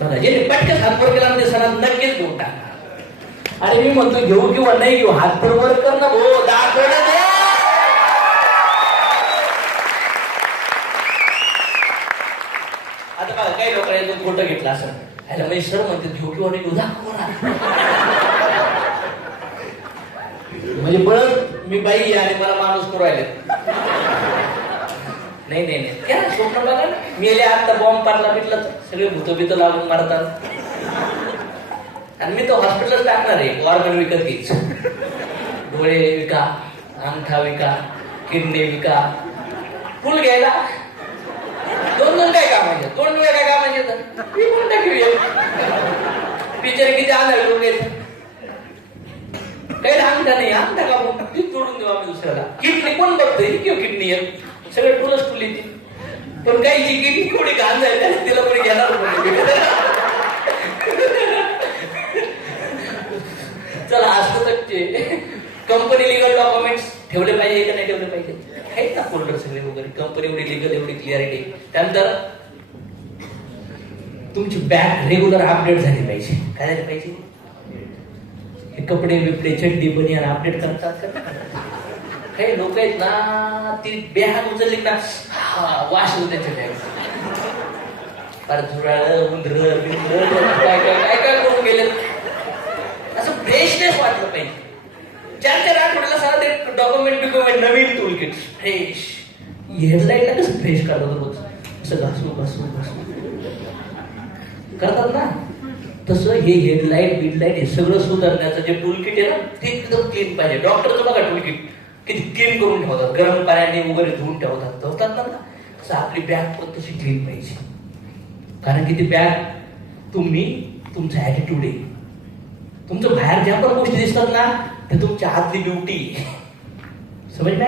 बघा. जे पटकन हातभर केला ते सणा नक्कीच घेऊन टाकणार. आणि मी म्हणतो घेऊ किंवा नाही घेऊ, हातभर वर कर ना भाऊ, दाखवलं दे. आता बघा काही लोकांनी फोटो घेतला असं म्हणजे सर म्हणते घेऊ किंवा नाही घेऊ, दाखव ना. म्हणजे परत मी बाई आणि मला माणूस करू राहिले. नाही क्या स्वप्न बघा ना, मेले आता बॉम्ब पाडला पिटला सगळे भूत लावून मारतात. आणि मी तो हॉस्पिटलच टाकणार आहे. ऑर्गन विकत घ्यायच, डोळे विका, अंगठा विका, किडनी विका, फुल घ्यायला 2 काय कामाचे, 2 काय कामाचे तर विकून टाकूया. पिक्चर किती आधार लोक काही अंगठा नाही, अंगठा कापून ती तोडून देऊ आम्ही दुसऱ्याला. किडनी कोण बघतोय किंवा किडनी आहे सगळे टूलच टूल येते. पण काही जी किडनी थोडी घाण जायला तिला कोणी घेणार. चला असं कंपनी लिगल डॉक्युमेंट्स ठेवले पाहिजे का नाही ठेवले पाहिजे? आहेत ना फोल्डर सगळे वगैरे. कंपनी एवढी लिगल एवढी क्लिअरिटी. त्यानंतर तुमची बॅग रेग्युलर अपडेट झाली पाहिजे. काय झाली पाहिजे? हे कपडे बिपडे चड्डी बनियान अपडेट करतात. काही लोक आहेत ना, ती बॅग उचलली ना वाश होत त्याच्या बॅग. परत झुराळ उंदर काय काय काय करून गेले. असं फ्रेशनेस वाटलं पाहिजे. 4-4 आठवड्याला सारा ते डॉक्युमेंट नवीन टूल किट फ्रेश. हेडलाईटला कसं फ्रेश करतात रोज, असं घासू करतात ना, तसं हे हेडलाईट बिडलाईट हे सगळं सुधारण्याचं जे टूल किट आहे ना ते एकदम क्लीन पाहिजे. डॉक्टरचं बघा टूल किट किती क्लीन करून ठेवतात, गरम पाण्याने वगैरे धुवून ठेवतात ना. तसं आपली बॅग पण तशी क्लीन पाहिजे. कारण की ती बॅग तुम्ही तुमचा ऍटिट्यूड आहे. तुमचं बाहेर ज्या पण गोष्टी दिसतात ना ते तुमच्या हातली ब्युटी. समज ना,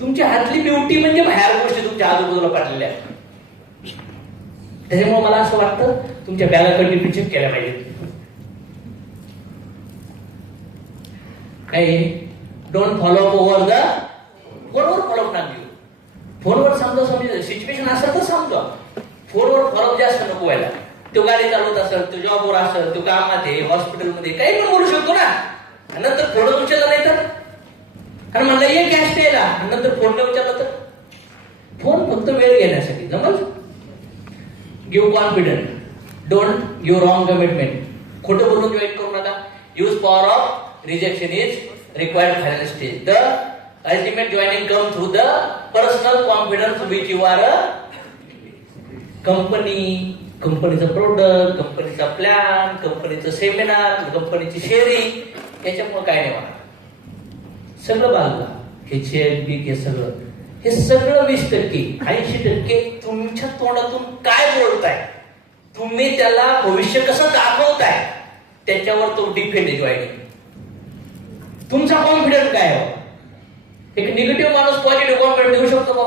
तुमच्या हातली ब्युटी म्हणजे बाहेर गोष्टी तुमच्या आजूबाजूला पडलेल्या आहेत. त्याच्यामुळे मला असं वाटतं तुमच्या बॅगाकडे चेक केल्या पाहिजेत. काही डोंट फॉलो ओव्हर द फोनवर फॉलो ना घेऊ. फोनवर समजा सिच्युएशन असेल तर समजा. फोनवर फॉलो जास्त नको व्हायला. तो गाडी चालवत असेल, तो जॉबवर असेल, तो कामात आहे, हॉस्पिटलमध्ये काही पण बोलू शकतो ना. नंतर फोन उचलला नाही तर, कारण म्हणलं ये कॅश द्यायला, नंतर फोन नाही उचलला तर. फोन फक्त वेळ घेण्यासाठी. जमल. Give confidence, don't give wrong commitment. खोटं बोलून जॉईन करू नका. Use power of rejection is required final stage. The ultimate joining come through the personal confidence which you are a कंपनीचं प्रोडक्ट, कंपनीचा प्लॅन, कंपनीचं सेमिनार, कंपनीची शेअरिंग, याच्यामुळे काय नाही होणार. सगळं बाजूला हे चेक बीक हे सगळं 20%, 80% तुमच्या तोंडातून काय बोलताय, तुम्ही त्याला भविष्य कसं दाखवताय त्याच्यावर तो डिपेंड आहे जॉईनिंग. तुमचा कॉन्फिडन्स काय आहे. एक निगेटिव्ह माणूस पॉझिटिव्ह कॉन्फिडन्स देऊ शकतो का?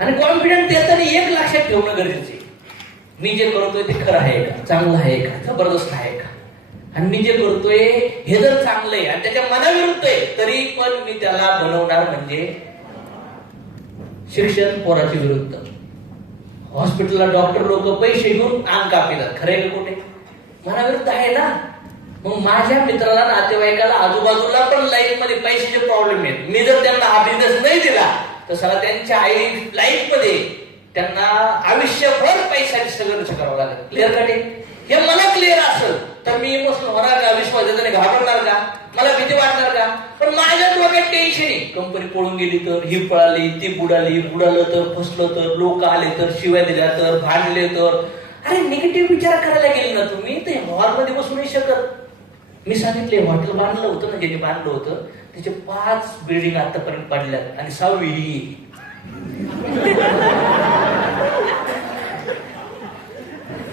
आणि कॉन्फिडन्स देताना एक लक्षात ठेवणं गरजेचं आहे, मी जे करतोय ते खरं आहे का, चांगलं आहे का, जबरदस्त आहे का. आणि मी जे करतोय हे जर चांगलं आहे आणि त्याच्या मनाविरुद्ध आहे तरी पण मी त्याला बनवणार. म्हणजे शिक्षण पोराच्या विरुद्ध, हॉस्पिटलला डॉक्टर लोक पैसे घेऊन अंग कापितात, खरे का कुठे, मनाविरुद्ध आहे ना. मग माझ्या मित्राला, नातेवाईकाला, आजूबाजूला पण लाईफ मध्ये पैशाचे प्रॉब्लेम आहेत. मी जर त्यांना हा बिझनेस नाही दिला तर सगळं त्यांच्या आई लाईफ मध्ये त्यांना आयुष्यभर पैशाची संघर्ष करावं लागेल. क्लिअर का? हे मला क्लिअर असेल तर मी इमोशनल होणार का, विश्वासाने घाबरणार का, मला भीती वाटणार का. पण माझ्या डोक्यात टेन्शन आहे, कंपनी पळून गेली तर, ही पळाली, ती बुडालं तर, फसलं तर, लोक आले तर, शिवाय दिल्या तर, भांडले तर. अरे निगेटिव्ह विचार करायला गेले ना तुम्ही तर हॉलमध्ये बसू नाही शकत. मी सांगितले हॉटेल बांधलं होतं ना, ज्याने बांधलं होतं त्याचे 5 बिल्डिंग आतापर्यंत पडल्यात आणि 6वी.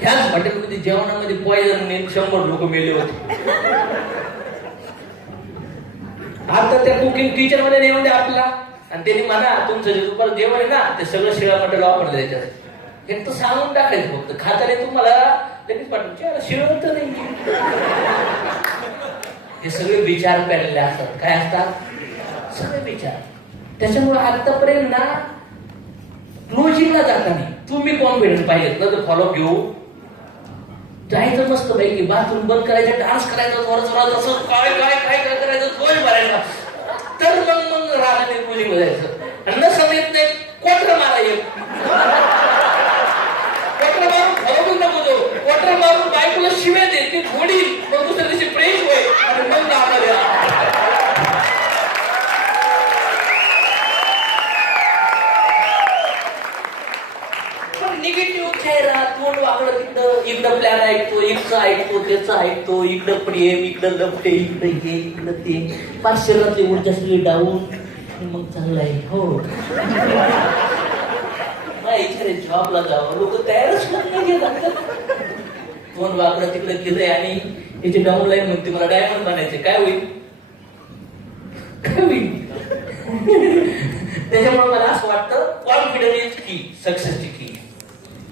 ह्याच हॉटेलमध्ये जेवणामध्ये पॉइझन 100 लोक मेले होते. आता त्या कुकिंग किचन मध्ये नेऊन द्या आपला आणि त्यांनी म्हणा तुमचं जे दुपार जेवण आहे ना ते सगळं शिळा मटेरियल वापरलं त्याच्यात. एक तर सांगून टाकायचं फक्त, खाताना तुम्हाला लगेच पाठवून शिळं तर नाही. हे सगळे विचार पेरलेले असतात. काय असतात? सगळे विचार. त्याच्यामुळे आतापर्यंत ना क्लोजिंगला जाताना तुम्ही कॉन्फिडन्स पाहिजेत ना तर फॉलो घेऊ जायचं मस्त पैकी, बाथरूम बंद करायचं, डान्स करायचं, जोरात असं काय करायचं, गोल भरायचा. तर मग रागाने क्लोजिंगला जायचं. आणि नसं येत नाही कोटर मारायचं, कोटर मारून फॉलो नको जाऊ, कोटर मारून बायकोला शिव्या दे, ती थोडी मग दुसऱ्या दिवशी फ्रेश होय आणि मग राहणार. निगेटिव्ह चेहरा, तोंड वाकडं, इकडं प्लॅन ऐकतो, इकडं ऐकतो, त्याचं ऐकतो, इकडं प्रेम, इकडं लपटे, इकडं हे, इकडं ते, 5 शरीरातली ऊर्जा सगळी डाऊन. मग चांगलं आहे हो इकडे जॉबला जावं, लोक तयारच नाही. तोंड वाकडं तिकडे केलंय आणि याची डाऊन लाईन म्हणते मला डायमंड बनायचे. काय होईल? त्याच्यामुळे मला असं वाटतं कॉन्फिडन्स इज की, सक्सेसची की.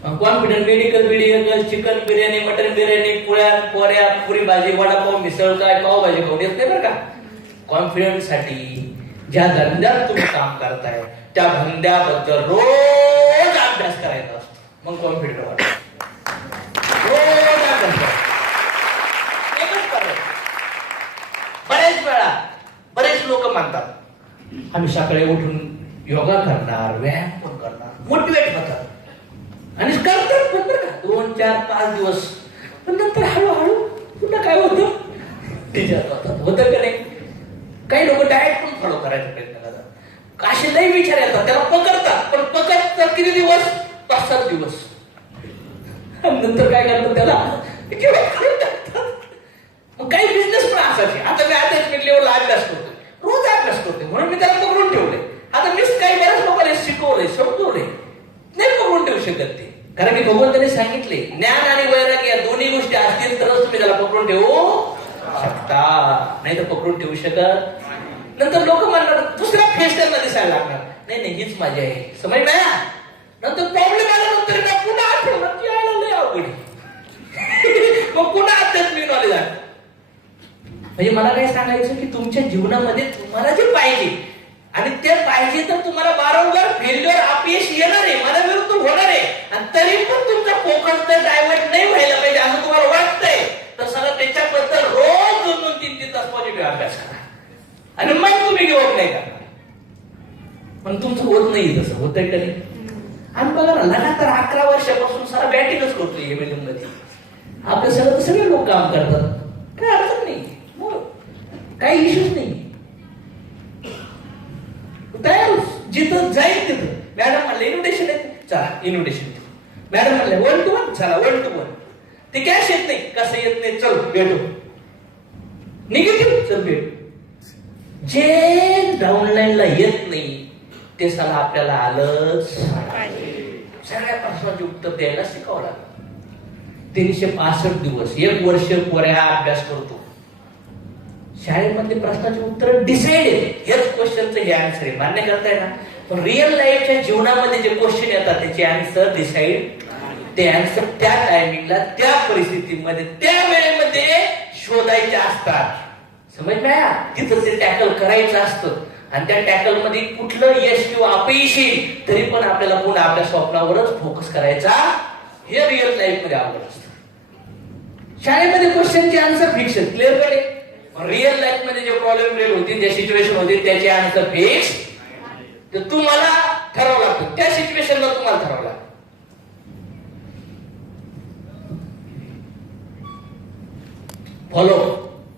Confidence medical, chicken biryani, mutton biryani, पोळ्या, पुरी भाजी, वडापाव, मिसळ काय, पावभाजी खाऊ देत नाही बरं का. कॉन्फिडन्स साठी ज्या धंद्यात तुम्ही काम करताय त्या धंद्याबद्दल रोज अभ्यास करायचा असतो. मग कॉन्फिडन्स वाटतो. रोज अभ्यास बरेच वेळा बरेच लोक म्हणतात आम्ही सकाळी उठून योगा करणार, व्यायाम पण करणार, मोटिवेट होतात आणि करतात पण बरं का 2, 4, 5 दिवस. पण नंतर हळूहळू पुन्हा काय होतं होतं का नाही. काही लोक डाएट पण फॉलो करायचा प्रयत्न करतात. असे लई विचार येतात, त्याला पकडतात, पण पकडतात किती दिवस? 5-7 दिवस. नंतर काय करतात त्याला मग काही बिझनेस पण असायचे. आता मी आध्यात्मिक लेवलला अभ्यास करतोय, रोज अभ्यास करतोय म्हणून मी त्याला पकडून ठेवले. आता मीच काही बऱ्याच लोकांना शिकवलंय, समजवलंय, नाही पकडून ठेवू शकत ते. कारण की भगवंताने सांगितले ज्ञान आणि वैराग्य या दोन्ही गोष्टी असतील तरच तुम्ही त्याला पकडून ठेवू शकता, नाही तर पकडून ठेवू शकत. नंतर लोक म्हणणार दुसरा फेस त्यांना दिसायला लागणार, नाही हीच माझी आहे, समज नाही. नंतर प्रॉब्लेम आल्यानंतर पुन्हा आठवण यायला लय अवघड मग पुन्हा आध्यात्मिक नॉलेज आहे. म्हणजे मला काय सांगायचं की तुमच्या जीवनामध्ये तुम्हाला जे पाहिजे आणि ते पाहिजे तर तुम्हाला वारंवार फेल्युअर, अपयश येणार आहे, मनाविरुद्ध होणार आहे. आणि तरी पण तुमचा फोकस डायव्हर्ट नाही व्हायला पाहिजे असं तुम्हाला वाटतंय तर सगळं त्याच्याबद्दल रोज 2-3 तास पॉझिटिव्ह अभ्यास करा आणि मग तुम्ही गिव्हअप नाही करणार. पण तुमचं होत नाही, तसं होतंय कधी. आणि बघा ना लगातार 11 वर्षापासून सारा बॅटिंगच करतोय एमएलएम मध्ये. आपल्या सगळे लोक काम करतात, काय अडचण नाही, काही इश्यूज नाही. तयार जिथं जाईल तिथं. मॅडम म्हणले इन्व्हिटेशन येते, चला इन्व्हिटेशन. मॅडम म्हणले 1 to 1, चला 1 to 1. ते कॅश येत नाही, कसं येत नाही, चल भेटू. निगेटिव्ह, चल भेटू. जे डाऊनलाईनला येत नाही ते साला आपल्याला आलंच. सगळ्या प्रश्नाचे उत्तर द्यायला शिकावं लागलं. 365 दिवस, 1 वर्ष पोऱ्या अभ्यास करतो. शाळेमधले प्रश्नाचे उत्तर डिसाइडेड, हेच क्वेश्चनचं हे आन्सर आहे, मान्य करताय ना. पण रिअल लाईफच्या जीवनामध्ये जे क्वेश्चन येतात त्याचे आन्सर डिसाइड, ते आन्सर त्या टायमिंगला, त्या परिस्थितीमध्ये, त्या वेळेमध्ये शोधायचे असतात. समज ना, तिथं ते टॅकल करायचं असतं. आणि त्या टॅकल मध्ये कुठलं यश किंवा अपयश येईल तरी पण आपल्याला पुन्हा आपल्या स्वप्नावरच फोकस करायचा. हे रिअल लाईफ मध्ये आवडत असतं. शाळेमध्ये क्वेश्चनचे आन्सर फिक्स आहेत, क्लिअर कडे. रिअल लाईफ मध्ये जे प्रॉब्लेम क्रिएट होतील, ज्या सिच्युएशन होतील त्याचे आन्सर फिक्स. तर तुम्हाला ठरवावं लागतं, त्या सिच्युएशनला तुम्हाला ठरवावं लागतं. फॉलो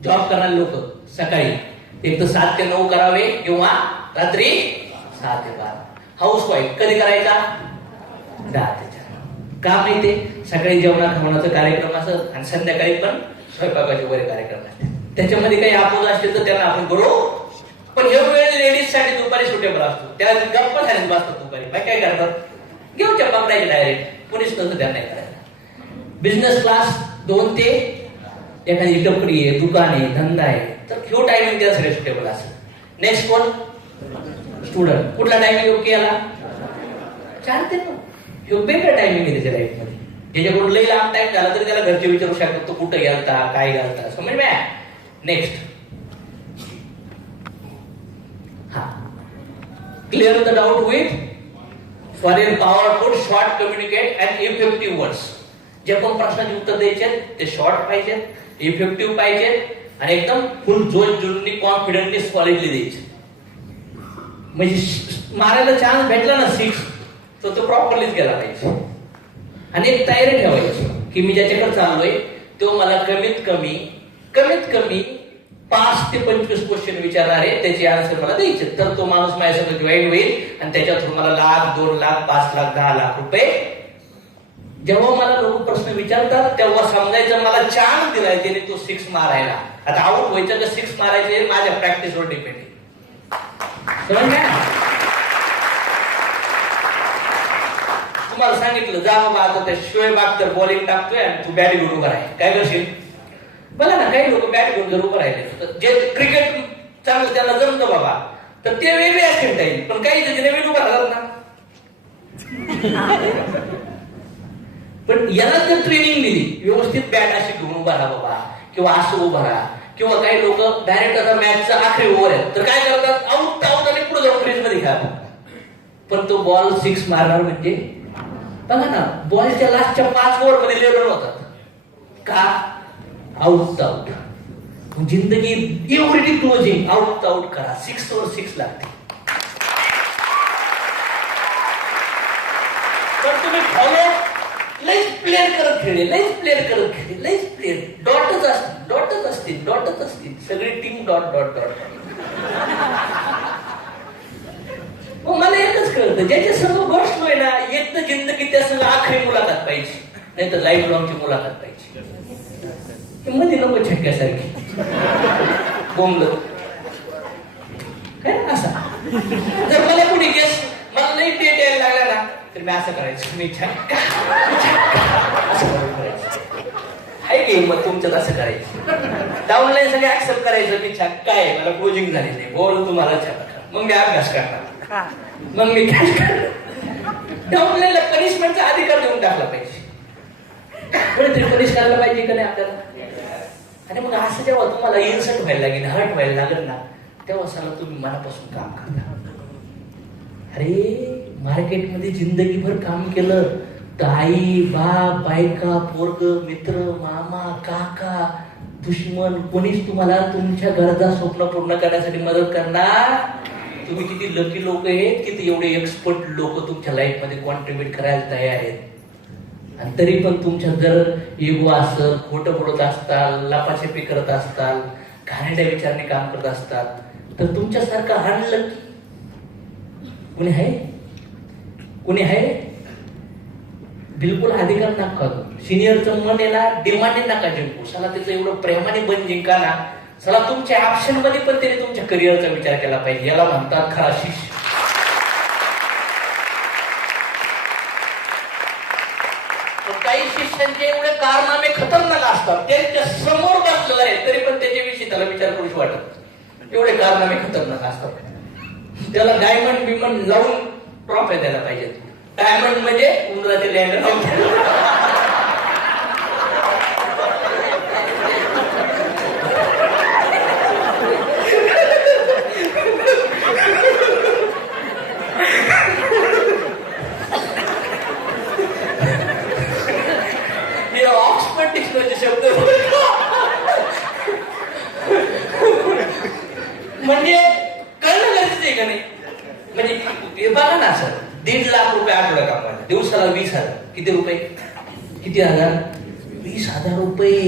जॉब करणारे लोक सकाळी एक तर 7 ते 9 करावे किंवा रात्री 6 ते 12. हाऊस वाईफ कधी करायचा? 10 ते 4. का माहितीये? सकाळी जेवणा खावण्याचा कार्यक्रम असत आणि संध्याकाळी पण स्वयंपाकाचे वगैरे कार्यक्रम असतात. त्याच्यामध्ये काही अपोज असतील तर त्यांना आपण करू. पण हे वेळ लेडीज साठी दुपारी सुटेबल असतो, त्या गप्पा झाले बसतात दुपारी. काय करतात? घेऊन चप्पा पकडायचे डायरेक्ट, कोणीच नसतं त्यांना नाही करायला. बिझनेस क्लास 2 ते एखादी टपरी आहे, दुकान आहे, धंदा आहे, तर ह्यो टायमिंग त्यासाठी सुटेबल असेल. नेक्स्ट कोण? स्टुडंट. कुठला टायमिंग योग्य केला? चालते ना, ह्यो बेटर टायमिंग आहे त्याच्या लाईफ मध्ये. ज्याच्याकडून लई लांब टाइम झाला तरी त्याला घरचे विचारू शकतात तो कुठं गेलता, काय घालता. समज मॅ. नेक्स्ट, हा, clear the doubt with for powerful short communicate and effective words. जे पण प्रश्नाचे उत्तर द्यायचे ते शॉर्ट पाहिजेत, इफेक्टिव्ह पाहिजेत आणि एकदम फुल जोश जुळून कॉन्फिडंटली सॉलिडली द्यायचे. म्हणजे मारायला चान्स भेटला ना 6 तर तो प्रॉपरलीच गेला पाहिजे. आणि एक तयारी ठेवायची की मी ज्याच्याकडे चाललोय तो मला कमीत कमी 5 ते 25 क्वेश्चन विचारणार आहे, त्याचे आन्सर मला द्यायचे. तर तो माणूस माझ्यासोबत जॉईन होईल आणि त्याच्यातून मला 1 लाख, 2 लाख, 5 लाख, 10 लाख रुपये. जेव्हा मला लोक प्रश्न विचारतात तेव्हा समजायचं मला चान्स दिलाय त्याने तो 6 मारायला. आता आउट व्हायचं का 6 मारायचे माझ्या प्रॅक्टिसवर डिपेंड आहे. तुम्हाला सांगितलं जा बाबा आता त्या शोएब अख्तर बॉलिंग टाकतोय आणि तू बॅट घेऊन उभा राहील, काय करशील? बघा ना, काही लोक बॅट घेऊन जर उभं राहिले, जे क्रिकेट चांगलं त्यांना जमतं बाबा, तर ते वेगळे असेल काही. पण काही नवीन उभा राहतात ना. पण याला जर ट्रेनिंग दिली व्यवस्थित, बॅट अशी घेऊन उभा राहा बाबा, किंवा असं उभा राहा, किंवा काही लोक डायरेक्ट आता मॅचचा आखरी ओव्हर आहे तर काय करतात, आउट आणि पुढे जाऊन फ्रीज मध्ये खेळतात. पण तो बॉल 6 मारणार म्हणजे बघा ना, बॉलच्या लास्टच्या 5 ओव्हर मध्ये लेबर होतात. का? आउट. जिंदगी एवढी क्लोजिंग, आउट करा, 6 वर 6 लागते. पण तुम्ही फॉलो लईच प्लेअर करत खेळले, लईच प्लेअर डॉटच असतील सगळी टीम डॉट. मग मला एकच कळतं, ज्याच्या संग बसलोय ना, एक तर जिंदगी त्या संग आखरी मुलाखत पाहिजे, नाही तर लाईफ लॉंगची मुलाखत पाहिजे. मध्ये नको छक्क्यासारखी बोंबल काय असा. जर मला कोणी गेस मला नाही डेट यायला लागला ना तर मी असं करायचं, मी छक्का असं करायचं. आहे की मग तुमच्यात असं करायचं. डाऊनलाईन सगळे ऍक्सेप्ट करायचं, मी छक्का आहे, मला कोचिंग झाली नाही, बोल तुम्हाला छक्का. मग मी अभ्यास करणार, मग मी काय करणार. डाऊनलाईनला पनिशमेंटचा अधिकार देऊन टाकला पाहिजे. कोणीतरी पनिश करायला पाहिजे का नाही आपल्याला. आणि मग असं जेव्हा तुम्हाला इन्सल्ट व्हायला लागेल, हर्ट व्हायला लागेल ना, तेव्हा सगळं तुम्ही मनापासून काम करता. अरे मार्केटमध्ये जिंदगीभर काम केलं तर आई, बाप, बायका, पोरग, मित्र, मामा, काका, दुश्मन कोणीच तुम्हाला तुमच्या गरजा स्वप्न पूर्ण करण्यासाठी मदत करणार. तुम्ही किती लकी लोक आहेत, किती एवढे एक्सपर्ट लोक तुमच्या लाईफ मध्ये कॉन्ट्रीब्युट करायला तयार आहेत. आणि तरी पण तुमच्यात जर इगो असेल, खोटं बोलत असताल, लपाछपी करत असताल, घाणेरड्या विचाराने काम करत असतात, तर तुमच्यासारखं हाणलं कुणी आहे? कुणी आहे? बिलकुल अधिकार नका. सिनियरचं मन आहे ना, डिमांड नका जिंकू. चला त्याचं एवढं प्रेमाने बन जिंका ना. चला तुमच्या ऑप्शन मध्ये पण त्याने तुमच्या करिअरचा विचार केला पाहिजे. याला म्हणतात खरा शिष्य. काही शिष्यांचे एवढे कारनामे खतरनाक असतात, त्यांच्या समोर बसलेला आहे तरी पण त्याच्याविषयी त्याला विचार करूच वाटत. एवढे कारनामे खतरनाक असतात. त्याला डायमंड बिमंड लावून ट्रॉफी द्यायला पाहिजे. डायमंड म्हणजे उंदराचे लँड. ऑक्सफर्ड डिक्शनरीचे शब्द म्हणजे कळलं गरजेचं आहे का नाही? म्हणजे बघा ना सर, 1.5 लाख रुपये आठवड्या कामाला, दिवसाला 20,000. किती रुपये? किती हजार? 20,000 रुपये.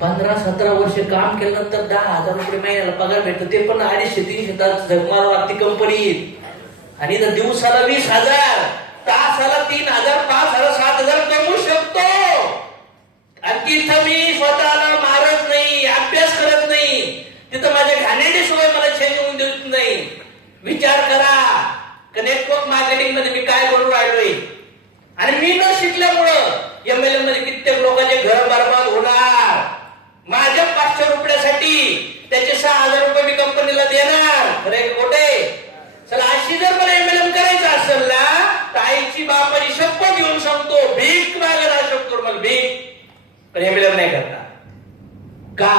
15-17 वर्ष काम केल्यानंतर 10,000 रुपये महिन्याला पगार भेटतो. ते पण 250-300 तास झग मारावं लागते कंपनीत. आणि जर दिवसाला 20,000, तासाला 3,000, 5,000, 7,000 कमवू शकतो. आणि तिथं मी स्वतःला मारत नाही, अभ्यास करत नाही, तिथं माझ्या घाणेरडी सोय मला छेडून देत नाही. विचार करा, नेटवर्क मार्केटिंग मध्ये मी काय करून राहिलोय. आणि मी न शिकल्यामुळं MLM मध्ये कित्येक लोकांचे घर बर्बाद होणार. माझ्या 500 रुपयासाठी त्याचे 6,000 रुपये मी कंपनीला देणार. खरे खोटे? चला, अशी जर मला MLM करायचं असेल ना, तर आईची बापाची शपथ घेऊन सांगतो, भीक मागायला शकतो मला, भीक. पण MLM नाही करता का?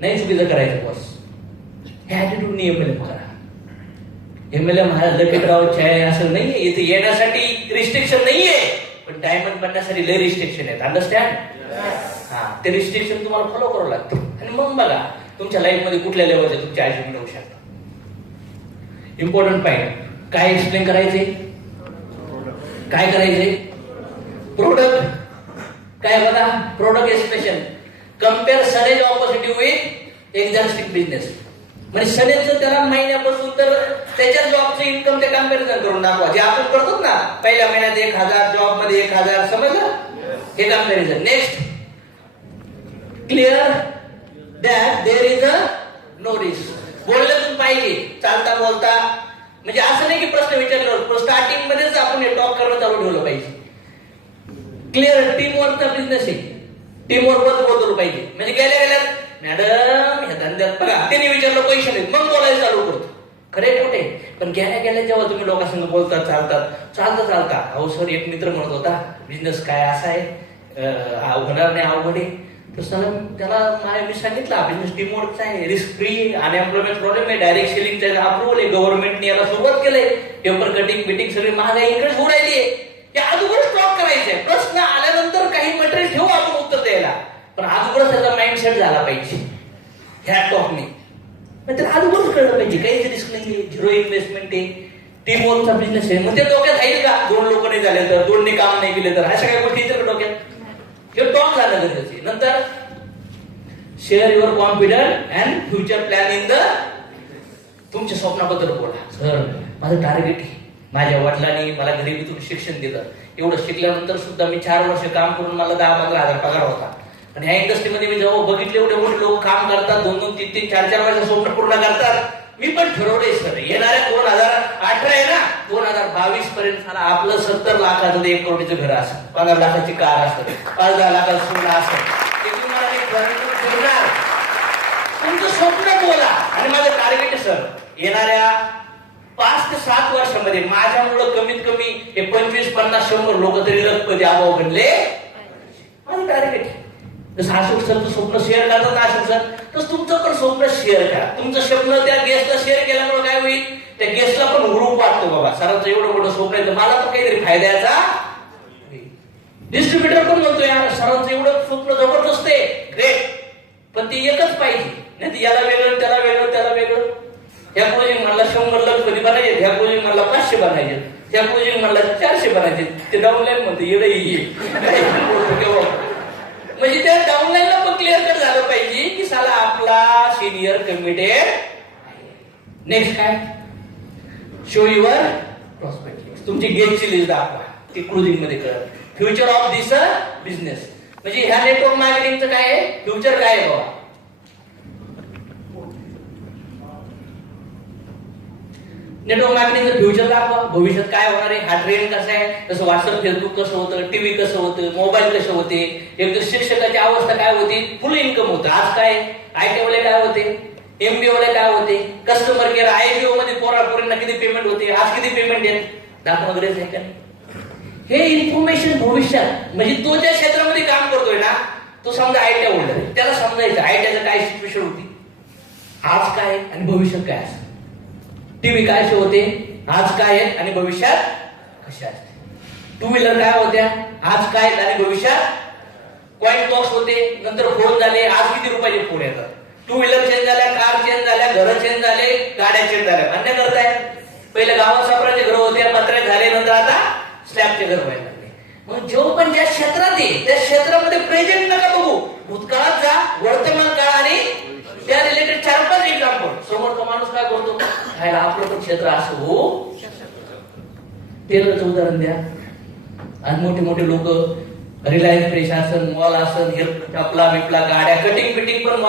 नाही चुकीचं करायचं बॉस. हे ऍटिट्यूडनी MLM करा. MLM हा लकेटरावच्या आहे असं नाहीये. इथे येण्यासाठी रिस्ट्रिक्शन नाहीये, पण डायमंड बनण्यासाठी लय रिस्ट्रिक्शन आहेत. अंडरस्टँड? हा, ते रिस्ट्रिक्शन तुम्हाला फॉलो करावं लागतं. आणि मग बघा तुमच्या लाईफ मध्ये कुठल्या लेवलचे तुमचे अचीवमेंट होऊ शकतात. इम्पॉर्टंट पॉइंट काय एक्सप्लेन करायचे? काय करायचे? प्रोडक्ट. काय बघा, प्रोडक्ट एक्सप्रेशन. कम्पेअर सनेज ऑपॉर्च्युनिटी विथ एक्झॅक्टिंग बिझनेस. म्हणजे सनेजचं त्याला महिन्यापासून तर त्याच्या जॉबचं इन्कम ते कम्पॅरिझन करून दाखवा. जे आपण करतो ना, पहिल्या महिन्यात 1,000, जॉब मध्ये 1,000, समजलं? हे comparison. Next, clear that there is a no risk. बोलण्यातून पाहिजे, चालता बोलता. म्हणजे असं नाही की प्रश्न विचारला, स्टार्टिंग मध्येच आपण हे टॉक करणं चालू ठेवलं पाहिजे. क्लिअर टीमवर्कचा बिझनेस आहे, टीमवर्कच बोलतो पाहिजे. म्हणजे गेल्या मॅडम ह्या धंद्यात बघा त्यांनी विचारलं पैसे नाहीत, मग बोलायला चालू करतो. खरे खोटे? पण गेल्या जेव्हा तुम्ही लोकांसंग बोलतात, चालता अहो सर, एक मित्र म्हणत होता बिझनेस काय असा आहे, होणार नाही, अवघड आहे. तर सर त्याला मी सांगितलं बिझनेस टीमवर्कचा आहे, रिस्क फ्री, अनएम्प्लॉयमेंट प्रॉब्लेम आहे, डायरेक्ट सेलिंगचा अप्रुव्हल आहे, गव्हर्नमेंटने याला सुरुवात केलंय, पेपर कटिंग बिटिंग सगळी महागाई इकडेच होऊ राहिली आहे. हे अगोदर स्टॉक करायचंय. प्रश्न आल्यानंतर काही मटेरियल ठेवू आपण उत्तर द्यायला, पण अगोदरच त्याचा माइंडसेट झाला पाहिजे ह्या टॉकने. तर अगोदरच कळलं पाहिजे काहीच रिस्क नाहीये, झिरो इन्व्हेस्टमेंट आहे, टीमवर्कचा बिझनेस आहे. मग ते डोक्यात आहे का 2 लोक नाही झाले तर, 2 काम नाही केले तर, अशा काही गोष्टी तर डोक्यात. हे टॉक झालं गरजेचे. नंतर share your confidence and future plan in the. तुमच्या स्वप्नाबद्दल बोला. सर माझं टार्गेट आहे, माझ्या वडिलांनी मला गरिबीतून शिक्षण दिलं, एवढं शिकल्यानंतर सुद्धा मी 4 वर्ष काम करून मला 10-15 हजार पगार होता. आणि ह्या इंडस्ट्रीमध्ये मी जेव्हा बघितले एवढे मोठे लोक काम करतात, 2-2, 3-3, 4-4 वर्ष स्वप्न पूर्ण करतात. मी पण ठरवलंय सर, येणाऱ्या 2018 आहे ना, 2022 पर्यंत मला आपलं 70 लाखाचं 1 करोडीचं घर असं, 15 लाखाची कार असत, 5-10 लाखाचं सोनं असत. ते तुम्हाला तुमचं स्वप्न बोला. आणि माझं टार्गेट आहे सर, येणाऱ्या 5 ते 7 वर्षामध्ये माझ्यामुळं कमीत कमी 25, 50, 100 लोक तरी रक्कमध्ये अभाव बनले. माझं टार्गेट आहे. जसं अशोक सरचं स्वप्न शेअर करतात ना अशोक सर, तसं तुमचं पण स्वप्न शेअर करा. तुमचं स्वप्न त्या गेस्टला शेअर केल्यामुळे काय होईल, त्या गेस्टला पण हुरूप वाटतो, बाबा सरांचं एवढं मोठं स्वप्न आहे तर मला पण काहीतरी फायद्याचा. डिस्ट्रीब्युटर पण म्हणतो यार सरांचं एवढं स्वप्न जबरदस्त आहे, ग्रेट, पण ते एकच पाहिजे, नाही याला वेगळं त्याला वेगळं त्याला वेगळं. त्यामुळे मला 100 लखपती बनायचे, ह्या क्लोजिंग मॉलला 500 बनायचे, त्या क्लोजिंग मॉलला 400 बनायचे. ते डाऊनलाईन मध्ये येईल. म्हणजे त्या डाऊनलाईनला पण क्लिअर कट झालं पाहिजे की साला आपला सिनियर कमिटेड. नेक्स्ट काय, शो युअर प्रॉस्पेक्ट. तुमची गेटची लिस्ट दाखवा, ती क्लोजिंग मध्ये कळत. फ्युचर ऑफ दिस बिझनेस, म्हणजे ह्या नेटवर्क मार्केटिंगचं काय आहे, फ्युचर काय आहे बाबा. नेटवर्क मार्केटिंगचं फ्युचर दाखवा, भविष्यात काय होणार आहे, हा ट्रेंड कसा आहे, जसं व्हॉट्सअप फेसबुक कसं होतं, टीव्ही कसं होतं, मोबाईल कसं होते, एक तर शिक्षकाची अवस्था काय होती, फुल इन्कम होतं. आज काय, आयटी वाले काय होते, एमबीए वाले काय होते, कस्टमर केअर आयबीओ मध्ये पोरांना किती पेमेंट होते, आज किती पेमेंट आहे, दाखवणं गरजेचं आहे का नाही. हे इन्फॉर्मेशन भविष्यात, म्हणजे तो ज्या क्षेत्रामध्ये काम करतोय ना, तो समजा आयटी होल्डर आहे, त्याला समजायचं आयटीचं काय सिच्युएशन होती, आज काय आणि भविष्यात काय असतं. टीव्ही काय शो होते, आज काय आहे आणि भविष्यात कशा असते. टू व्हीलर काय होत्या, आज काय आणि भविष्यात. कॉइन बॉक्स होते, नंतर फोन झाले, आज किती रुपयाचे फोन येतात. टू व्हीलर चेंज झाल्या, कार चेंज झाल्या, घर चेंज झाले, गाड्या चेंज झाल्या. अन्य करताय, पहिले गावात सापराचे घर होते, पत्रे झाले, नंतर आता स्लॅबचे घर व्हायला लागले. मग जो पण ज्या क्षेत्रात आहे त्या क्षेत्रामध्ये प्रेझेंट नका बघू, भूतकाळात जा, वर्तमान काळ आणि त्या रिलेटेड 4-5 एक्झाम्पल. समोरचा माणूस काय करतो, खायला आपलं पण क्षेत्र असं हो, टेलरचं उदाहरण द्या. आणि मोठे मोठे लोक रिलायन्स फ्रेश असन, मॉल असन, आपला बिपला गाड्या, कटिंग फिटिंग पण मॉल